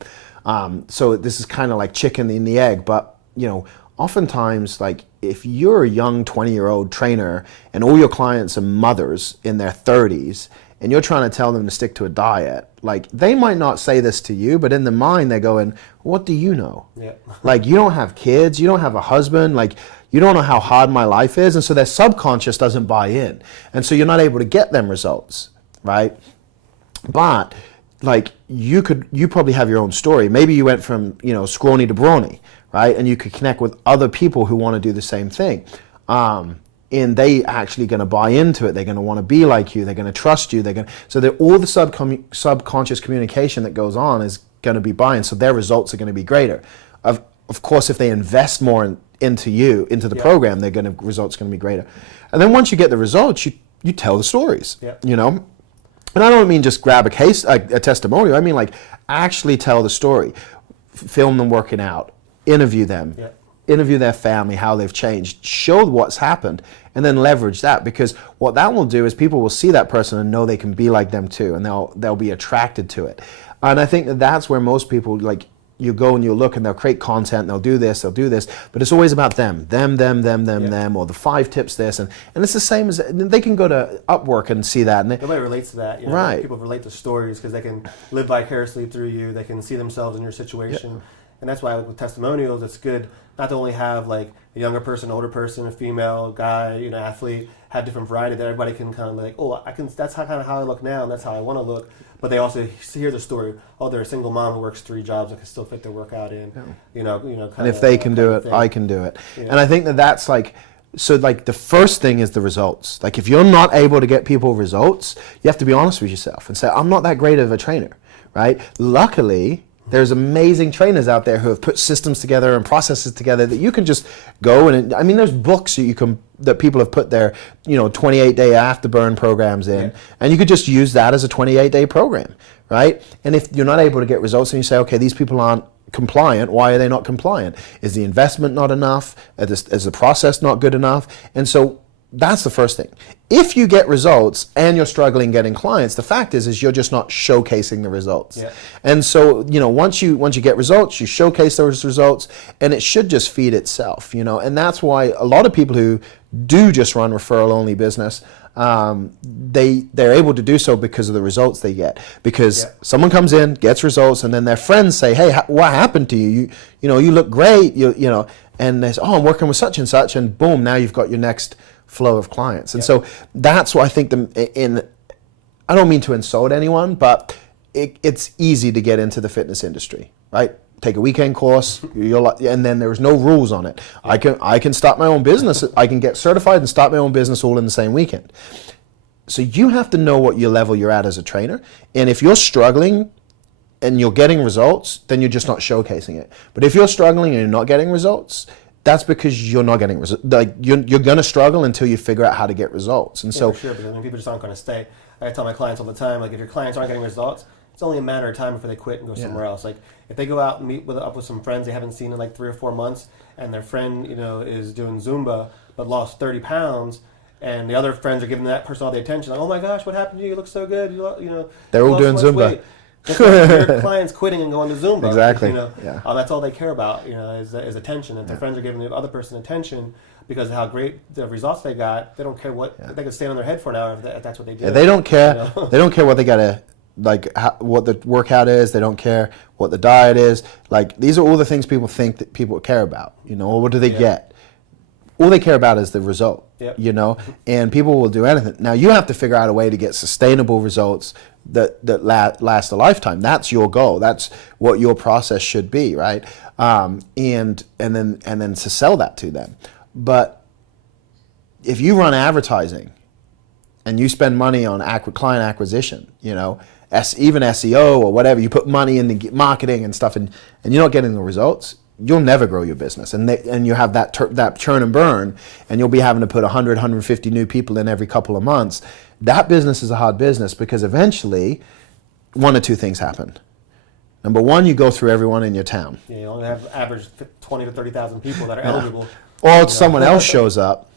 So this is kind of like chicken and the egg. But, you know, oftentimes, like, if you're a young 20-year-old trainer and all your clients are mothers in their 30s, and you're trying to tell them to stick to a diet, like, they might not say this to you, but in the mind they're going, what do you know? Yeah. Like, you don't have kids, you don't have a husband, like, you don't know how hard my life is, and so their subconscious doesn't buy in. And so you're not able to get them results, right? But, like, you probably have your own story. Maybe you went from, you know, scrawny to brawny, right? And you could connect with other people who want to do the same thing. And they actually going to buy into it. They're going to want to be like you. They're going to trust you. So all the subconscious communication that goes on is going to be buying. So their results are going to be greater. Of course, if they invest more into you, into the program, results are going to be greater. And then once you get the results, you tell the stories. You know, and I don't mean just grab a testimonial. I mean, like, actually tell the story, film them working out, interview them. Interview their family, how they've changed, show what's happened, and then leverage that, because what that will do is people will see that person and know they can be like them too, and they'll be attracted to it. And I think that's where most people, like, you go and you look and they'll create content, they'll do this, but it's always about them, or the 5 tips this, and it's the same as, they can go to Upwork and see that. And nobody relates to that. You know, right. People relate to stories because they can live vicariously through you, they can see themselves in your situation. And that's why with testimonials, it's good not to only have like a younger person, older person, a female, guy, you know, athlete, have different variety that everybody can kind of be like, oh, that's kind of how I look now, and that's how I want to look. But they also hear the story. Oh, they're a single mom who works 3 jobs and can still fit their workout in. You know. Kind and if they can do it, I can do it. Yeah. And I think that's like. So, like, the first thing is the results. Like, if you're not able to get people results, you have to be honest with yourself and say, I'm not that great of a trainer, right? Luckily, there's amazing trainers out there who have put systems together and processes together that you can just go and, I mean, there's books that people have put their, you know, 28-day afterburn programs in, and you could just use that as a 28-day program, right? And if you're not able to get results and you say, okay, these people aren't compliant, why are they not compliant? Is the investment not enough? Is the process not good enough? And so that's the first thing. If you get results and you're struggling getting clients, the fact is you're just not showcasing the results. And so, you know, once you get results, you showcase those results, and it should just feed itself, you know. And that's why a lot of people who do just run referral only business, they're able to do so because of the results they get. Because someone comes in, gets results, and then their friends say, hey, what happened to you? You know, you look great, you know, and they say, oh, I'm working with such and such, and boom, now you've got your next flow of clients. And so that's why I think I don't mean to insult anyone, but it's easy to get into the fitness industry, right? Take a weekend course, and then there's no rules on it. I can start my own business. I can get certified and start my own business all in the same weekend. So you have to know what your level you're at as a trainer. And if you're struggling and you're getting results, then you're just not showcasing it. But if you're struggling and you're not getting results, that's because you're not getting results. Like, you're going to struggle until you figure out how to get results. And so, for sure, but I mean, people just aren't going to stay. I tell my clients all the time, like, if your clients aren't getting results, it's only a matter of time before they quit and go somewhere else. Like, if they go out and meet up with some friends they haven't seen in like 3 or 4 months, and their friend, you know, is doing Zumba but lost 30 pounds, and the other friends are giving that person all the attention, like, oh my gosh, what happened to you? You look so good. You know, they're all doing Zumba. Weight. Your clients quitting and going to Zumba. Exactly. You know, that's all they care about. You know, is attention. If their friends are giving the other person attention because of how great the results they got, they don't care what they could stand on their head for an hour if that's what they do. Yeah, they don't care. You know? They don't care what they gotta what the workout is. They don't care what the diet is. Like, these are all the things people think that people care about. You know, or what do they get? All they care about is the result. You know, and people will do anything. Now you have to figure out a way to get sustainable results that last a lifetime. That's your goal. That's what your process should be, right? And then to sell that to them. But if you run advertising and you spend money on client acquisition, you know, even SEO or whatever, you put money into marketing and stuff, and you're not getting the results, you'll never grow your business. And you have that churn and burn, and you'll be having to put 100, 150 new people in every couple of months. That business is a hard business because eventually one or two things happen. Number one, you go through everyone in your town. Yeah, you only have average 20 to 30,000 people that are eligible. Or someone else shows up,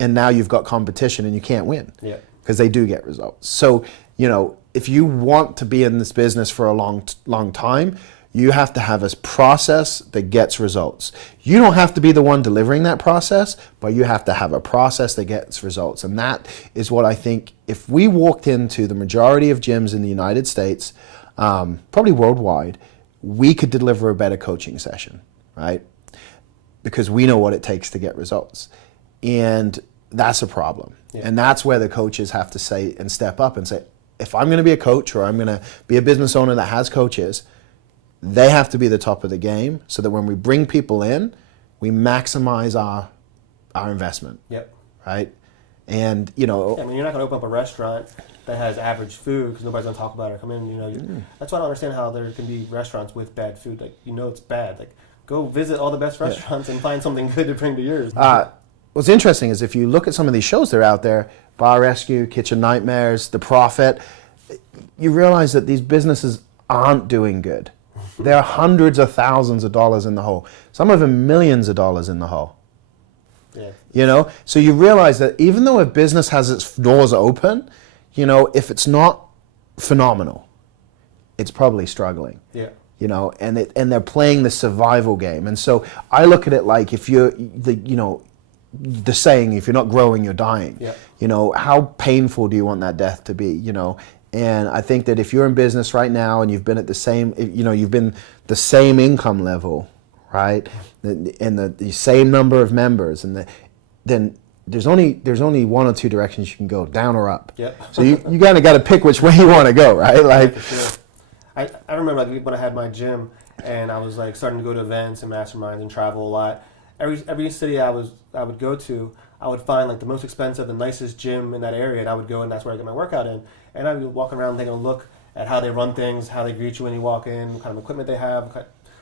and now you've got competition and you can't win. Yeah. Because they do get results. So, if you want to be in this business for a long time, you have to have a process that gets results. You don't have to be the one delivering that process, but you have to have a process that gets results. And that is what I think, if we walked into the majority of gyms in the United States, probably worldwide, we could deliver a better coaching session, right? Because we know what it takes to get results. And that's a problem. Yeah. And that's where the coaches have to say and step up and say, if I'm going to be a coach or I'm going to be a business owner that has coaches, they have to be the top of the game so that when we bring people in, we maximize our investment. Yep. Right? And, I mean, you're not going to open up a restaurant that has average food because nobody's going to talk about it or come in. That's why I don't understand how there can be restaurants with bad food. Like, it's bad. Like, go visit all the best restaurants and find something good to bring to yours. What's interesting is if you look at some of these shows that are out there, Bar Rescue, Kitchen Nightmares, The Profit, you realize that these businesses aren't doing good. There are hundreds of thousands of dollars in the hole. Some of them millions of dollars in the hole. Yeah. So you realize that even though a business has its doors open, if it's not phenomenal, it's probably struggling. Yeah. And they're playing the survival game. And so I look at it like if you're the saying, if you're not growing, you're dying. Yeah. How painful do you want that death to be? And I think that if you're in business right now and you've been at the same, you've been the same income level, right, and the same number of members, and then there's only one or two directions you can go, down or up. Yep. So you kind of got to pick which way you want to go, right? Like, sure. I remember when I had my gym and I was like starting to go to events and masterminds and travel a lot. Every city I would go to, I would find like the most expensive, the nicest gym in that area, and I would go and that's where I get my workout in. And I would walk around taking a look at how they run things, how they greet you when you walk in, what kind of equipment they have,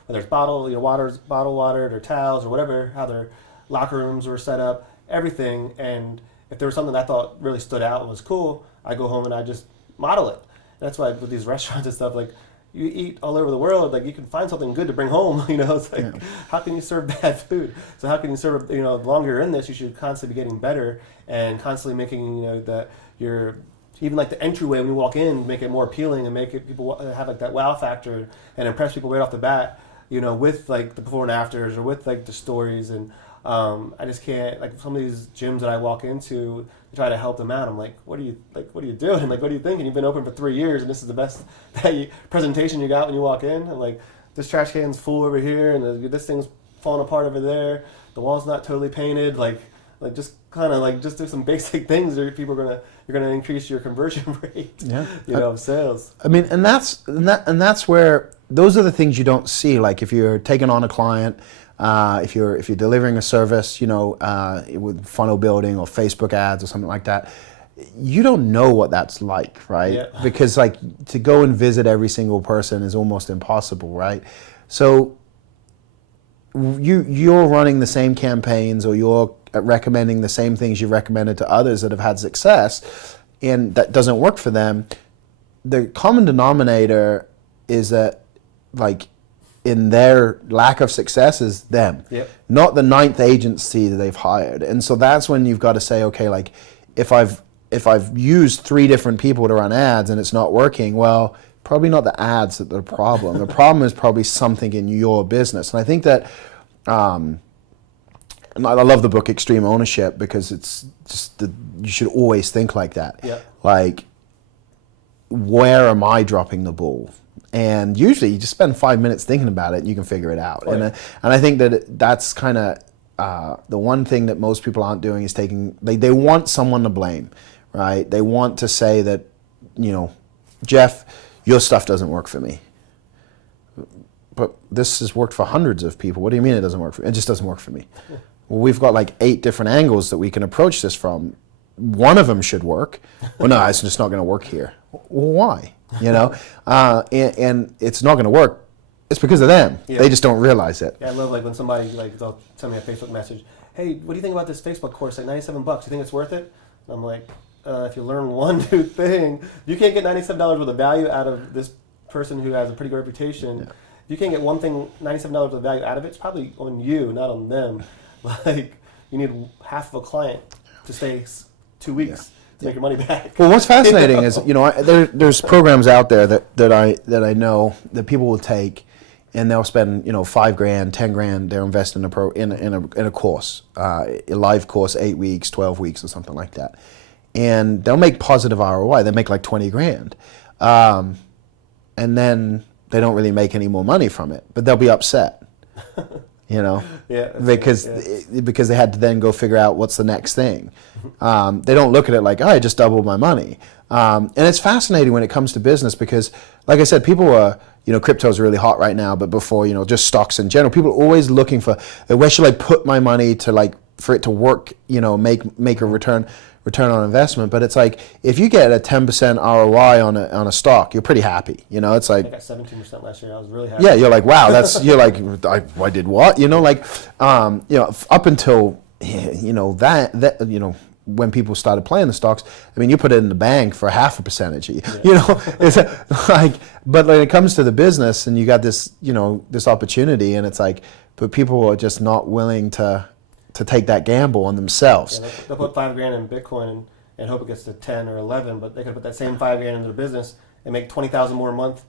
whether it's bottled water, or towels or whatever, how their locker rooms were set up, everything. And if there was something I thought really stood out and was cool, I go home and I just model it. And that's why with these restaurants and stuff, like, you eat all over the world, like you can find something good to bring home. It's like, how can you serve bad food? So how can you serve? The longer you're in this, you should constantly be getting better and constantly making that your even like the entryway when you walk in, make it more appealing and make it people have like that wow factor and impress people right off the bat. With like the before and afters or with like the stories. And I just can't, like, some of these gyms that I walk into to try to help them out. I'm like, what are you doing? Like, what are you thinking? You've been open for 3 years and this is the best presentation you got when you walk in. And like, this trash can's full over here and this thing's falling apart over there. The wall's not totally painted. Like just kind of like just do some basic things that you're gonna increase your conversion rate. Yeah. Of sales. I mean, and that's where those are the things you don't see. Like if you're taking on a client. If you're delivering a service, with funnel building or Facebook ads or something like that, you don't know what that's like, right? Yeah. Because like to go and visit every single person is almost impossible, right? So you're running the same campaigns or you're recommending the same things you recommended to others that have had success, and that doesn't work for them. The common denominator is that like in their lack of success is them, not the ninth agency that they've hired. And so that's when you've got to say, okay, like if I've used 3 different people to run ads and it's not working, well, probably not the ads that are the problem. The problem is probably something in your business. And I think that, and I love the book Extreme Ownership because it's just you should always think like that. Yeah. Like, where am I dropping the ball? And usually you just spend 5 minutes thinking about it and you can figure it out. Right. And I think that's kind of the one thing that most people aren't doing is they want someone to blame, right? They want to say that, Jeff, your stuff doesn't work for me. But this has worked for hundreds of people. What do you mean it doesn't work for me? It just doesn't work for me. Well, we've got like 8 different angles that we can approach this from. One of them should work. Well, no, it's just not going to work here. Well, why? And it's not going to work it's because of them. Yeah. They just don't realize it. Yeah, I love like when somebody like they'll send me a Facebook message. Hey, what do you think about this Facebook course? Like $97. You think it's worth it? And I'm like, if you learn one new thing, you can't get $97 worth of value out of this person who has a pretty good reputation. Yeah. If you can't get one thing, $97 worth of value out of it, it's probably on you, not on them. Like, you need half of a client to stay 2 weeks to make your money back. Well, what's fascinating is, there's programs out there that I know that people will take, and they'll spend $5,000, $10,000. They'll invest in a course, a live course, 8 weeks, 12 weeks, or something like that, and they'll make positive ROI. They make like $20,000, and then they don't really make any more money from it, but they'll be upset. Because they had to then go figure out what's the next thing. They don't look at it like, I just doubled my money. And it's fascinating when it comes to business because, like I said, people are, crypto's really hot right now, but before, just stocks in general, people are always looking for, where should I put my money to for it to work, make a return on investment. But it's like, if you get a 10% ROI on a stock, you're pretty happy. It's like, I got 17% last year. I was really happy. Yeah, you're like, wow, you're like, I did what? Up until, when people started playing the stocks, I mean, you put it in the bank for half a percentage. It's like, but when it comes to the business and you got this, this opportunity, and it's like, but people are just not willing to take that gamble on themselves. Yeah, they'll put $5,000 in Bitcoin and hope it gets to 10 or 11, but they could put that same $5,000 into the business and make 20,000 more a month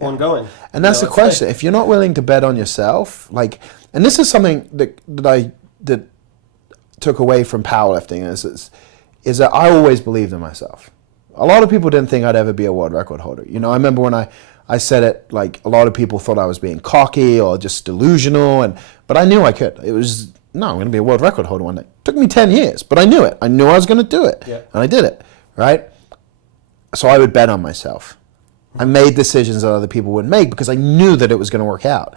ongoing. And that's the question. If you're not willing to bet on yourself, and this is something that took away from powerlifting is that I always believed in myself. A lot of people didn't think I'd ever be a world record holder. I remember when I said it, like, a lot of people thought I was being cocky or just delusional, but I knew I could. It was, no, I'm going to be a world record holder one day. It took me 10 years, but I knew it. I knew I was going to do it, and I did it, right? So I would bet on myself. I made decisions that other people wouldn't make because I knew that it was going to work out.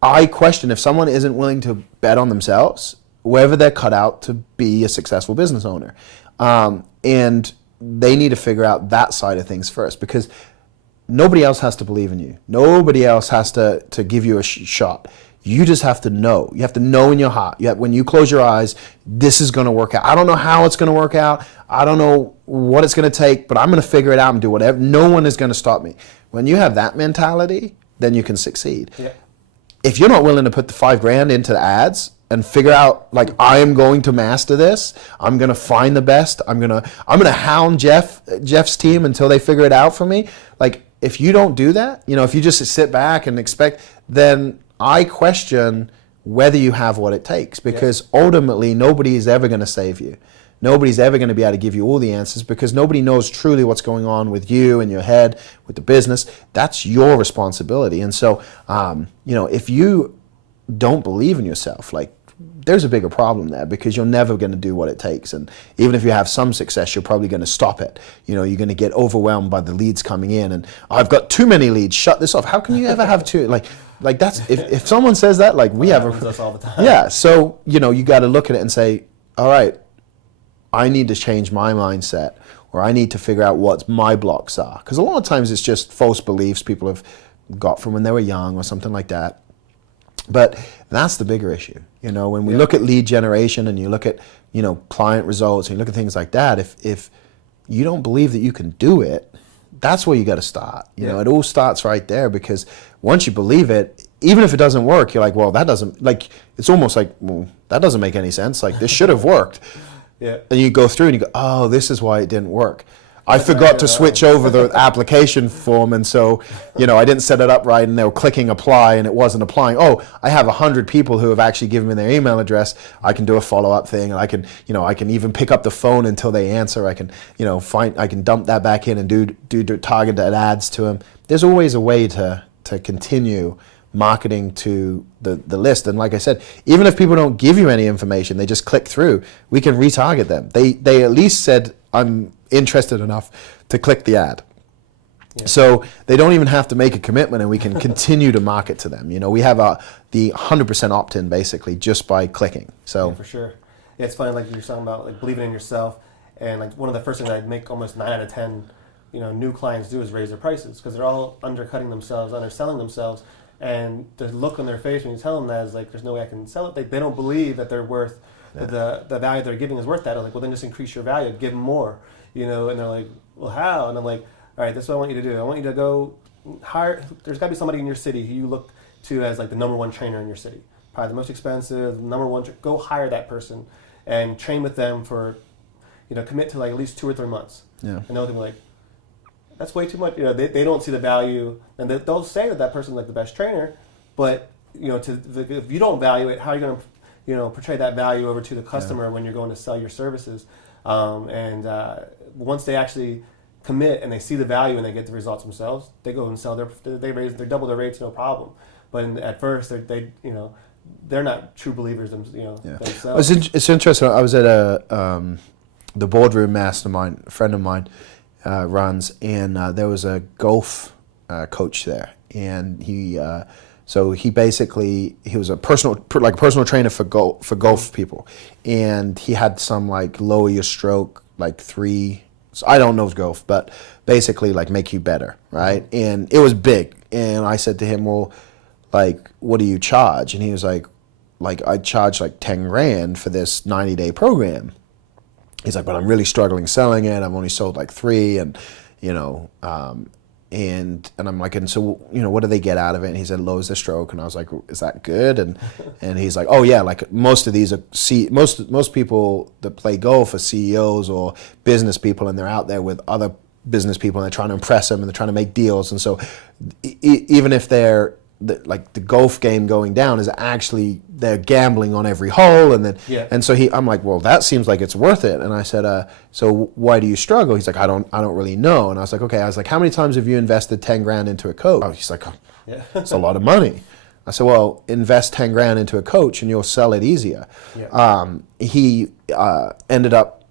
I question if someone isn't willing to bet on themselves, whether they're cut out to be a successful business owner. And they need to figure out that side of things first, because nobody else has to believe in you. Nobody else has to give you a shot. You just have to know. You have to know in your heart. When you close your eyes, this is going to work out. I don't know how it's going to work out. I don't know what it's going to take, but I'm going to figure it out and do whatever. No one is going to stop me. When you have that mentality, then you can succeed. Yeah. If you're not willing to put the $5,000 into the ads and figure out, like, I am going to master this, I'm going to find the best, I'm going to hound Jeff's team until they figure it out for me. Like, if you don't do that, if you just sit back and expect, then I question whether you have what it takes, because ultimately nobody is ever going to save you. Nobody's ever going to be able to give you all the answers, because nobody knows truly what's going on with you and your head, with the business. That's your responsibility. And so, if you don't believe in yourself, there's a bigger problem there, because you're never going to do what it takes. And even if you have some success, you're probably going to stop it. You're going to get overwhelmed by the leads coming in, and I've got too many leads, shut this off. How can you ever have two? Like that's, if someone says that, we have us all the time. Yeah. So, you got to look at it and say, all right, I need to change my mindset, or I need to figure out what my blocks are. Because a lot of times it's just false beliefs people have got from when they were young or something like that. But that's the bigger issue. When we look at lead generation and you look at, client results and you look at things like that, if you don't believe that you can do it, that's where you got to start. It all starts right there, because once you believe it, even if it doesn't work, you're like, well, that doesn't, it's almost like, well, that doesn't make any sense. This should have worked. Yeah. And you go through and you go, oh, this is why it didn't work. I forgot to switch over the application form, and so, I didn't set it up right, and they were clicking apply and it wasn't applying. Oh, I have 100 people who have actually given me their email address. I can do a follow-up thing, and I can even pick up the phone until they answer. I can, I can dump that back in and do targeted ads to them. There's always a way to continue marketing to the list. And like I said, even if people don't give you any information, they just click through, we can retarget them. They at least said, I'm interested enough to click the ad. Yeah. So they don't even have to make a commitment, and we can continue to market to them. We have the 100% opt-in basically just by clicking. So for sure. Yeah, it's funny, like you were talking about, believing in yourself, and one of the first things I'd make almost 9 out of 10 new clients do is raise their prices because they're all undercutting themselves, underselling themselves, and the look on their face when you tell them that is like, there's no way I can sell it. They don't believe that they're worth the value they're giving is worth that. I'm like, well, then just increase your value, give them more, and they're like, well, how? And I'm like, all right, this is what I want you to do. I want you to go hire. There's got to be somebody in your city who you look to as like the number one trainer in your city, probably the most expensive, number one. Go hire that person and train with them for, commit to like at least 2 or 3 months. Yeah. And they'll be like, that's way too much. They don't see the value, and they'll say that person's like the best trainer, but if you don't value it, how are you going to portray that value over to the customer when you're going to sell your services? And once they actually commit and they see the value and they get the results themselves, they go and sell they double their rates, no problem. But at first they're not true believers themselves. It's interesting. I was at the boardroom mastermind a friend of mine runs, and there was a golf coach there, and he was a personal trainer for golf people, and he had some like lower your stroke like 3. So I don't know golf, but basically like make you better, right? And it was big, and I said to him, well, like, what do you charge? And he was like I charge like 10 grand for this 90-day program. He's like, but I'm really struggling selling it. I've only sold like 3, and and I'm like, and so what do they get out of it? And he said, lowers the stroke. And I was like, is that good? And he's like, oh yeah, like most of these are most people that play golf are CEOs or business people, and they're out there with other business people, and they're trying to impress them, and they're trying to make deals. And so even if they're like the golf game going down is actually they're gambling on every hole, and then and so I'm like, well, that seems like it's worth it. And I said, so why do you struggle? He's like, I don't really know. And I was like, okay. I was like, how many times have you invested 10 grand into a coach? Oh, he's like, it's a lot of money. I said, well, invest 10 grand into a coach and you'll sell it easier. He ended up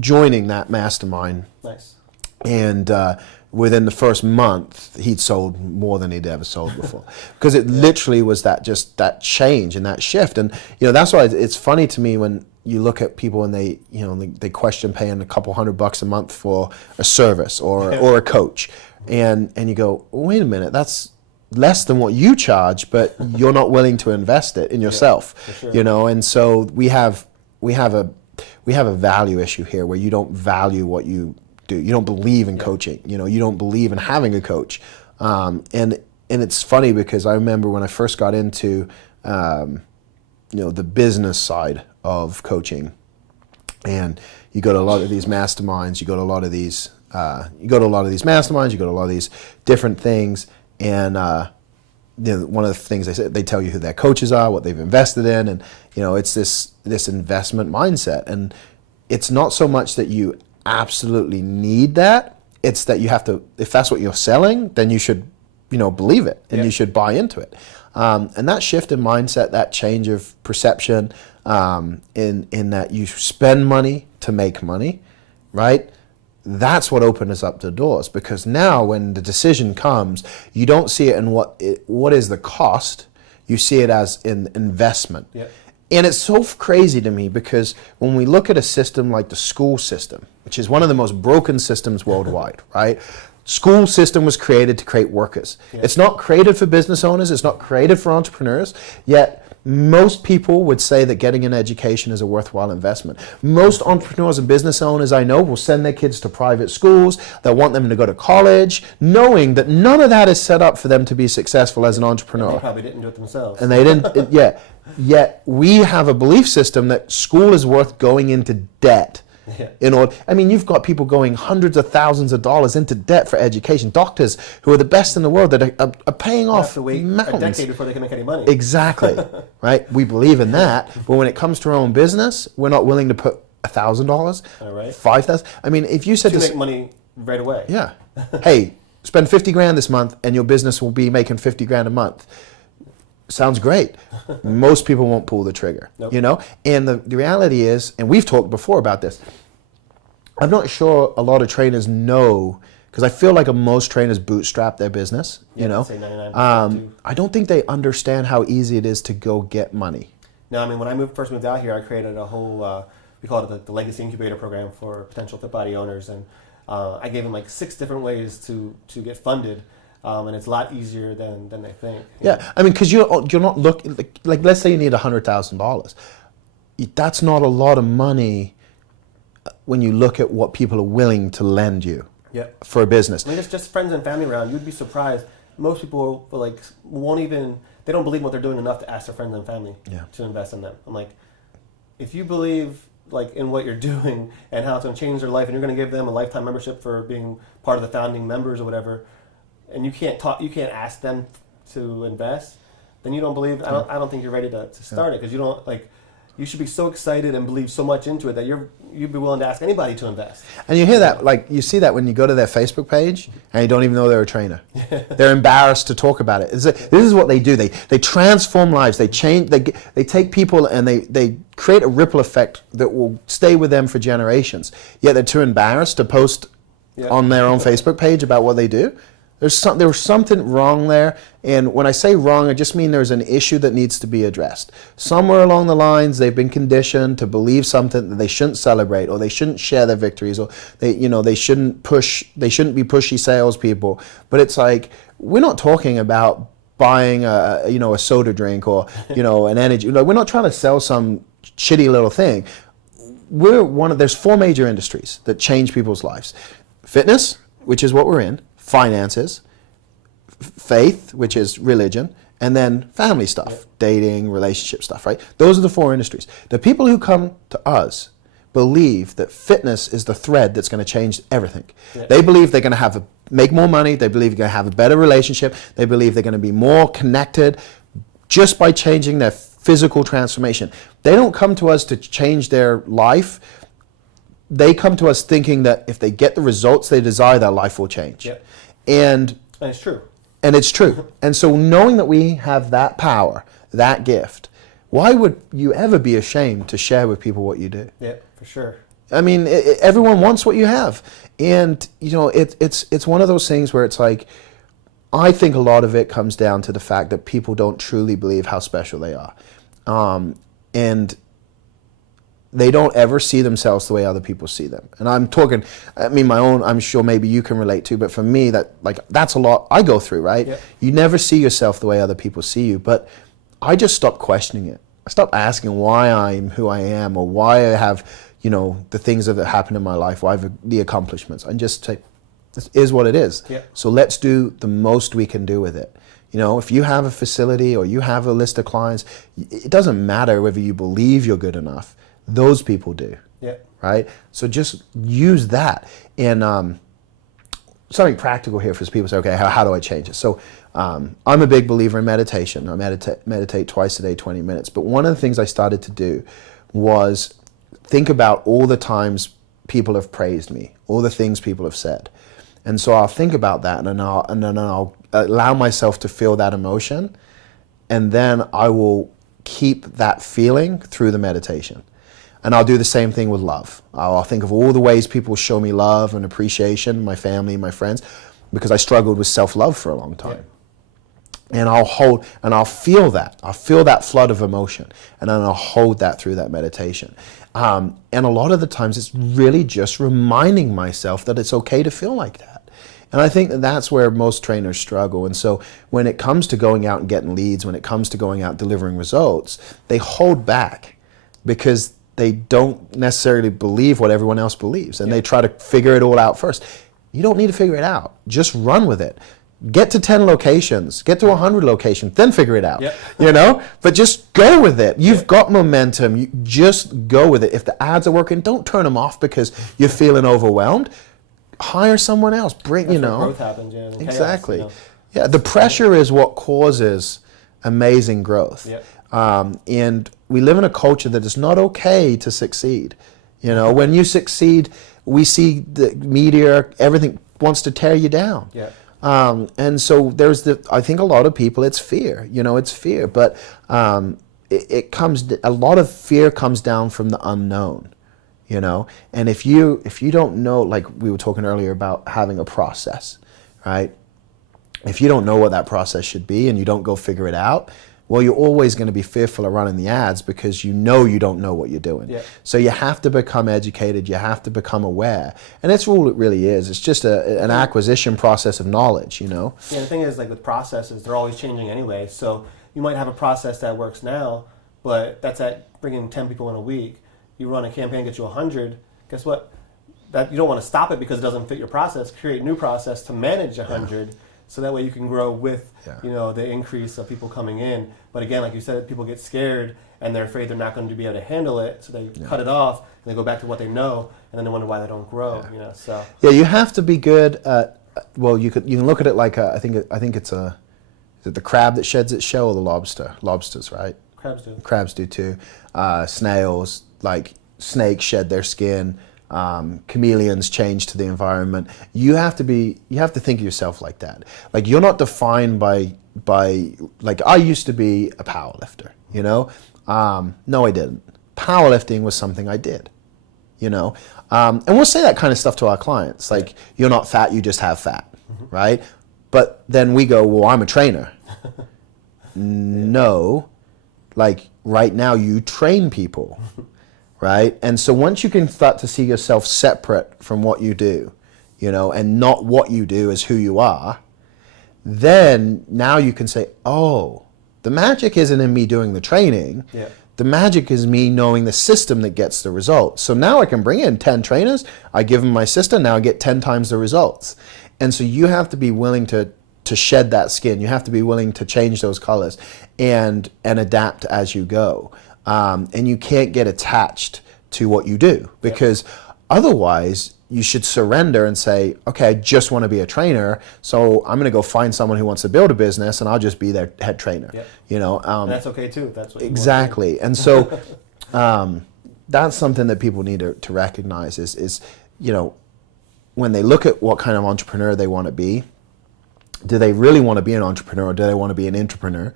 joining that mastermind. Nice. And within the first month, he'd sold more than he'd ever sold before, because it literally was that change and that shift. And that's why it's funny to me when you look at people and they question paying a couple $100 a month for a service or a coach, and you go, wait a minute, that's less than what you charge, but you're not willing to invest it in yourself, for sure. And so we have a value issue here where you don't value what you do. You don't believe in coaching. You don't believe in having a coach. And it's funny because I remember when I first got into the business side of coaching, and you go to a lot of these masterminds, you go to a lot of these different things, and one of the things they said, they tell you who their coaches are, what they've invested in, and it's this investment mindset. And it's not so much that you absolutely need that, it's that you have to, if that's what you're selling, then you should believe it, and you should buy into it. And that shift in mindset, that change of perception, in that you spend money to make money, right? That's what opens up the doors, because now when the decision comes, you don't see it in what is the cost, you see it as an investment. And it's so crazy to me, because when we look at a system like the school system, which is one of the most broken systems worldwide, right? School system was created to create workers. It's not created for business owners. It's not created for entrepreneurs. Yet most people would say that getting an education is a worthwhile investment. Most entrepreneurs and business owners I know will send their kids to private schools. They'll want them to go to college, knowing that none of that is set up for them to be successful as an entrepreneur. And they probably didn't do it themselves. And they didn't, Yet we have a belief system that school is worth going into debt. In order, you've got people going hundreds of thousands of dollars into debt for education. Doctors who are the best in the world that are paying off have to wait mountains. a decade before they can make any money. Exactly, right? We believe in that, but when it comes to our own business, we're not willing to put $1,000, $5,000. If you said to make money right away. Hey, spend 50 grand this month, and your business will be making 50 grand a month. Sounds great. Most people won't pull the trigger, And the reality is, and we've talked before about this, I'm not sure a lot of trainers know, because I feel like most trainers bootstrap their business, I'd say 99% I don't think they understand how easy it is to go get money. No, when I first moved out here, I created a whole, we call it the Legacy Incubator Program for potential fit body owners. And I gave them like 6 different ways to get funded. And it's a lot easier than they think. Yeah, I mean, because you're not looking, like let's say you need $100,000. That's not a lot of money when you look at what people are willing to lend you for a business. I mean, it's just friends and family around. You'd be surprised. Most people like won't even, they don't believe what they're doing enough to ask their friends and family to invest in them. I'm like, if you believe like in what you're doing and how it's going to change their life, and you're going to give them a lifetime membership for being part of the founding members or whatever, and you can't ask them to invest, then you don't believe. I don't think you're ready to start it, because you don't like. You should be so excited and believe so much into it that you'd be willing to ask anybody to invest. And you hear that, like you see that when you go to their Facebook page and you don't even know they're a trainer. They're embarrassed to talk about it. This is what they do. They transform lives. They change. They take people and they create a ripple effect that will stay with them for generations. Yet they're too embarrassed to post on their own Facebook page about what they do. There was something wrong there, and when I say wrong, I just mean there's an issue that needs to be addressed. Somewhere along the lines, they've been conditioned to believe something that they shouldn't celebrate, or they shouldn't share their victories, or they shouldn't be pushy salespeople. But it's like, we're not talking about buying a soda drink or an energy. Like, we're not trying to sell some shitty little thing. There's 4 major industries that change people's lives: fitness, which is what we're in; finances, faith, which is religion, and then family stuff, dating, relationship stuff, right? Those are the 4 industries. The people who come to us believe that fitness is the thread that's going to change everything. They believe they're going to make more money. They believe they're going to have a better relationship. They believe they're going to be more connected just by changing their physical transformation. They don't come to us to change their life. They come to us thinking that if they get the results they desire, their life will change. And it's true. And it's true. And so knowing that we have that power, that gift, why would you ever be ashamed to share with people what you do? Yeah, for sure. I mean, everyone wants what you have. And, it's one of those things where it's like, I think a lot of it comes down to the fact that people don't truly believe how special they are. And they don't ever see themselves the way other people see them. And I'm talking, my own, I'm sure maybe you can relate to, but for me, that's a lot I go through, right? You never see yourself the way other people see you, but I just stopped questioning it. I stopped asking why I'm who I am, or why I have, the things that happen in my life, why I have the accomplishments. I just say, this is what it is. So let's do the most we can do with it. If you have a facility or you have a list of clients, it doesn't matter whether you believe you're good enough. Those people do, right? So just use that. And something practical here for people to say, okay, how do I change it? So I'm a big believer in meditation. I meditate twice a day, 20 minutes. But one of the things I started to do was think about all the times people have praised me, all the things people have said. And so I'll think about that, and then I'll allow myself to feel that emotion, and then I will keep that feeling through the meditation. And I'll do the same thing with love. I'll think of all the ways people show me love and appreciation, my family, my friends, because I struggled with self-love for a long time. And I'll feel that. I'll feel that flood of emotion, and then I'll hold that through that meditation. And a lot of the times it's really just reminding myself that it's okay to feel like that. And I think that's where most trainers struggle. And so when it comes to going out and getting leads, when it comes to going out and delivering results, they hold back because they don't necessarily believe what everyone else believes, and they try to figure it all out first. You don't need to figure it out. Just run with it. Get to 10 locations, get to 100 locations, then figure it out. But just go with it. You've got momentum. You just go with it. If the ads are working, don't turn them off because you're feeling overwhelmed. Hire someone else. That's where growth happens, Exactly. Chaos, the pressure is what causes amazing growth. And we live in a culture that it's not okay to succeed. When you succeed, we see the media, everything wants to tear you down. And so I think a lot of people, it's fear, it's fear, but a lot of fear comes down from the unknown, and if you don't know, like we were talking earlier about having a process, right? If you don't know what that process should be and you don't go figure it out, Well, you're always going to be fearful of running the ads because you don't know what you're doing. Yeah. So you have to become educated. You have to become aware. And that's all it really is. It's just an acquisition process of knowledge, you know? Yeah, the thing is, like with processes, they're always changing anyway. So you might have a process that works now, but that's at bringing 10 people in a week. You run a campaign, get you 100. Guess what? That you don't want to stop it because it doesn't fit your process. Create a new process to manage 100. So that way you can grow with, the increase of people coming in. But again, like you said, people get scared and they're afraid they're not going to be able to handle it. So they cut it off and they go back to what they know, and then they wonder why they don't grow. So you have to be good at. Well, you can look at it like I think it's is it the crab that sheds its shell or the lobster? Lobsters, right? crabs do. Crabs do too. Snails, like snakes, shed their skin. Chameleons change to the environment. You have to think of yourself like that. Like you're not defined by like I used to be a power lifter, you know? No, I didn't. Powerlifting was something I did, you know? And we'll say that kind of stuff to our clients. Like, you're not fat, you just have fat, right? But then we go, well, I'm a trainer. No, like right now you train people. Right? And so once you can start to see yourself separate from what you do, you know, and not what you do is who you are, then now you can say, oh, the magic isn't in me doing the training. Yeah. The magic is me knowing the system that gets the results. So now I can bring in 10 trainers, I give them my system, now I get 10 times the results. And so you have to be willing to shed that skin. You have to be willing to change those colors and adapt as you go. And you can't get attached to what you do because otherwise you should surrender and say, okay, I just want to be a trainer, so I'm going to go find someone who wants to build a business and I'll just be their head trainer. Yep. You know, and that's okay too. That's what exactly. You want and so that's something that people need to recognize is, you know, when they look at what kind of entrepreneur they want to be, do they really want to be an entrepreneur or do they want to be an intrapreneur?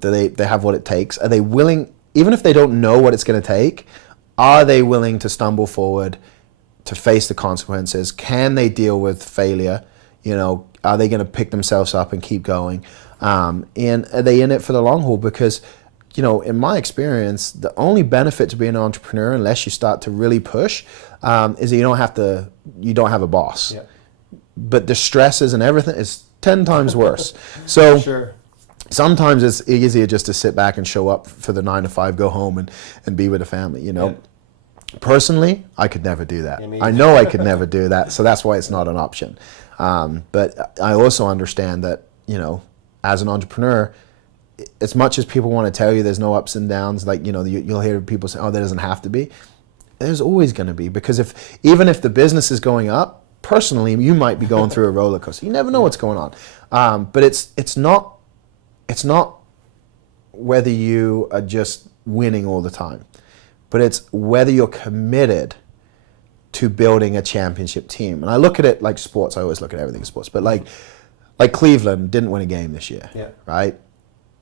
Do they have what it takes? Are they willing, even if they don't know what it's going to take, are they willing to stumble forward, to face the consequences? Can they deal with failure? You know, are they going to pick themselves up and keep going? And are they in it for the long haul? Because, you know, in my experience, the only benefit to being an entrepreneur, unless you start to really push, is that you don't have a boss. Yeah. But the stresses and everything is 10 times worse. So. Sure. Sometimes it's easier just to sit back and show up for the 9 to 5, go home and be with the family, you know. Yeah. Personally, I could never do that. I know I could never do that, so that's why it's not an option. But I also understand that, you know, as an entrepreneur, as much as people want to tell you there's no ups and downs, like, you know, you'll hear people say, oh, there doesn't have to be. There's always going to be, because even if the business is going up, personally, you might be going through a roller coaster. You never know what's going on. But it's not whether you are just winning all the time, but it's whether you're committed to building a championship team. And I look at it like sports. I always look at everything as sports, but like Cleveland didn't win a game this year, right?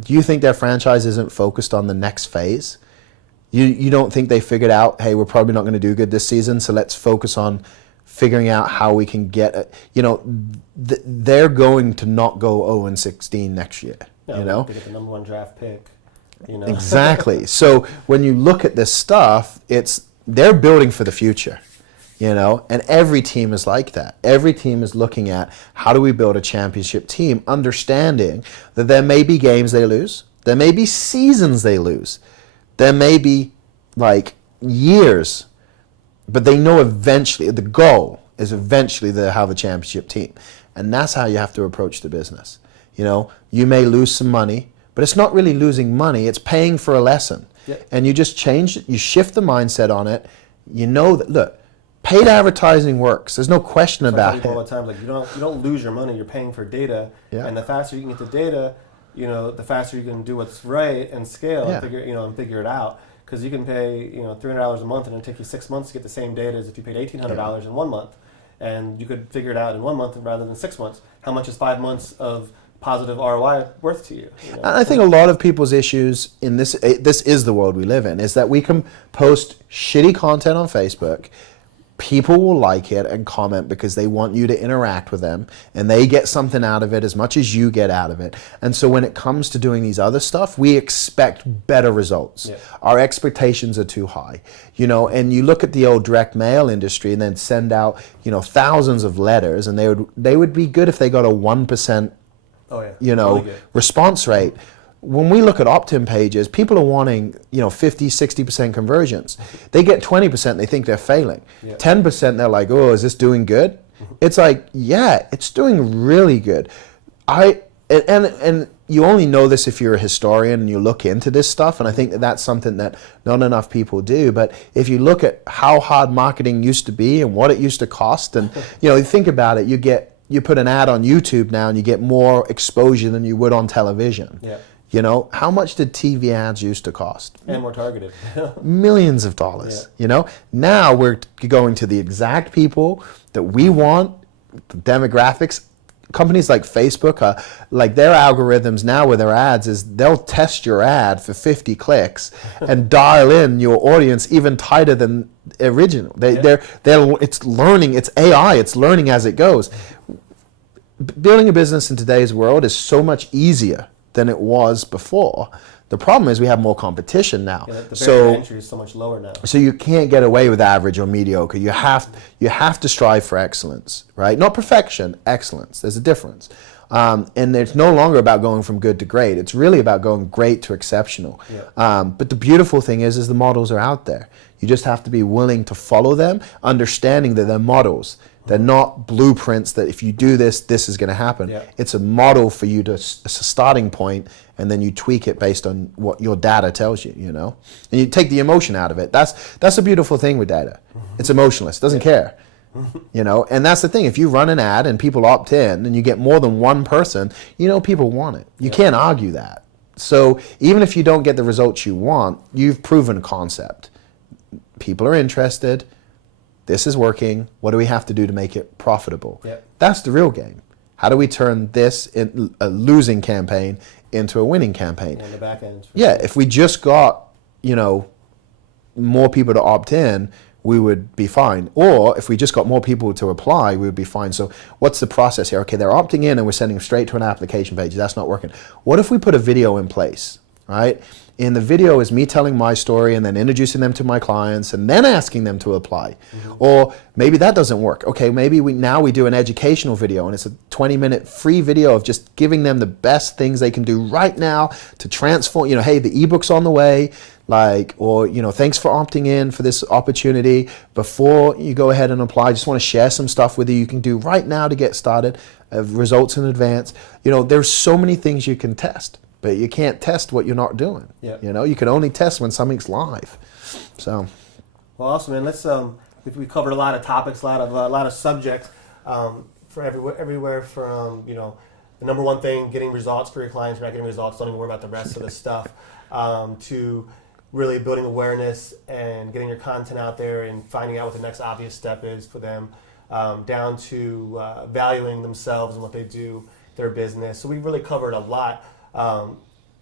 Do you think their franchise isn't focused on the next phase? You don't think they figured out, hey, we're probably not going to do good this season, so let's focus on figuring out how we can get, you know, they're going to not go 0-16 next year. Yeah, you know, to get the number 1 draft pick. You know? Exactly. So when you look at this stuff, they're building for the future, you know, and every team is like that. Every team is looking at how do we build a championship team, understanding that there may be games they lose, there may be seasons they lose, there may be like years, but they know eventually the goal is eventually they'll have a championship team, and that's how you have to approach the business. You know, you may lose some money, but it's not really losing money, it's paying for a lesson. Yeah. And you just change it, you shift the mindset on it. You know that, look, paid advertising works. There's no question about it. All the time, like you don't lose your money, you're paying for data. Yeah. And the faster you can get the data, you know, the faster you can do what's right and scale and figure it out. Because you can pay, you know, $300 a month and it'll take you 6 months to get the same data as if you paid $1,800 in 1 month. And you could figure it out in 1 month rather than 6 months. How much is 5 months of positive ROI worth to you? You know? And I think a lot of people's issues in this is the world we live in, is that we can post shitty content on Facebook. people will like it and comment because they want you to interact with them, and they get something out of it as much as you get out of it. And so when it comes to doing these other stuff, we expect better results. Yeah. Our expectations are too high, you know. And you look at the old direct mail industry and then send out, you know, thousands of letters, and they would be good if they got a 1%, you know, really response rate. When we look at opt-in pages, people are wanting, you know, 50, 60% conversions. They get 20%, they think they're failing. 10%, they're like, oh, is this doing good? It's like, yeah, it's doing really good. And you only know this if you're a historian and you look into this stuff, and I think that that's something that not enough people do. But if you look at how hard marketing used to be and what it used to cost, and, you know, you think about it, you put an ad on YouTube now and you get more exposure than you would on television. Yeah. You know, how much did TV ads used to cost? And more targeted. Millions of dollars, you know? Now we're going to the exact people that we want, the demographics. Companies like Facebook, like their algorithms now with their ads is they'll test your ad for 50 clicks and dial in your audience even tighter than original. It's learning, it's AI, it's learning as it goes. Building a business in today's world is so much easier than it was before. The problem is we have more competition now. Yeah, the barrier to entry is so much lower now. So you can't get away with average or mediocre. You have to strive for excellence, right? Not perfection, excellence. There's a difference. And it's no longer about going from good to great. It's really about going great to exceptional. Yeah. But the beautiful thing is the models are out there. You just have to be willing to follow them, understanding that they're models. They're not blueprints that if you do this, this is going to happen. Yeah. It's a model for you it's a starting point, and then you tweak it based on what your data tells you, you know? And you take the emotion out of it. That's a beautiful thing with data. It's emotionless, doesn't care. You know, and that's the thing. If you run an ad and people opt in and you get more than one person, you know people want it. You can't argue that. So even if you don't get the results you want, you've proven a concept. People are interested. This is working. What do we have to do to make it profitable? Yep. That's the real game. How do we turn this, a losing campaign, into a winning campaign? On the back end. Yeah, if we just got, you know, more people to opt in, we would be fine. Or if we just got more people to apply, we would be fine. So what's the process here? Okay, they're opting in and we're sending them straight to an application page. That's not working. What if we put a video in place, right? And the video is me telling my story and then introducing them to my clients and then asking them to apply. Or maybe that doesn't work. Okay, maybe we do an educational video and it's a 20-minute free video of just giving them the best things they can do right now to transform, you know, hey, the ebook's on the way, like, or, you know, thanks for opting in for this opportunity. Before you go ahead and apply, I just want to share some stuff with you can do right now to get started, results in advance. You know, there's so many things you can test. But you can't test what you're not doing. Yep. You know, you can only test when something's live. So, well, awesome, man. Let's we covered a lot of topics, a lot of subjects, for everywhere from, you know, the number one thing, getting results for your clients. You're not getting results, don't even worry about the rest of the stuff. To really building awareness and getting your content out there and finding out what the next obvious step is for them, down to valuing themselves and what they do, their business. So we really covered a lot.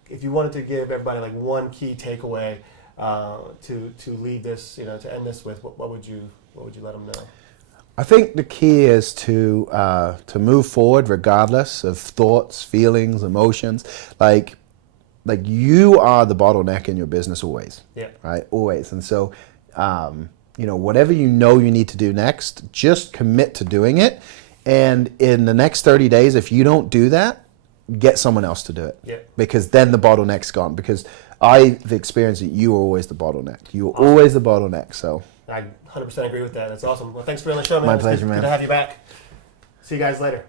If you wanted to give everybody like one key takeaway to leave this, you know, to end this with, what would you let them know? I think the key is to move forward regardless of thoughts, feelings, emotions. Like you are the bottleneck in your business always. Yeah. Right. Always. And so, you know, whatever you know you need to do next, just commit to doing it. And in the next 30 days, if you don't do that, get someone else to do it. Yeah. Because then the bottleneck's gone. Because I've experienced that you are always the bottleneck. You are always the bottleneck. So I 100% agree with that. That's awesome. Well, thanks for being on the show, man. My pleasure, man. Good to have you back. See you guys later.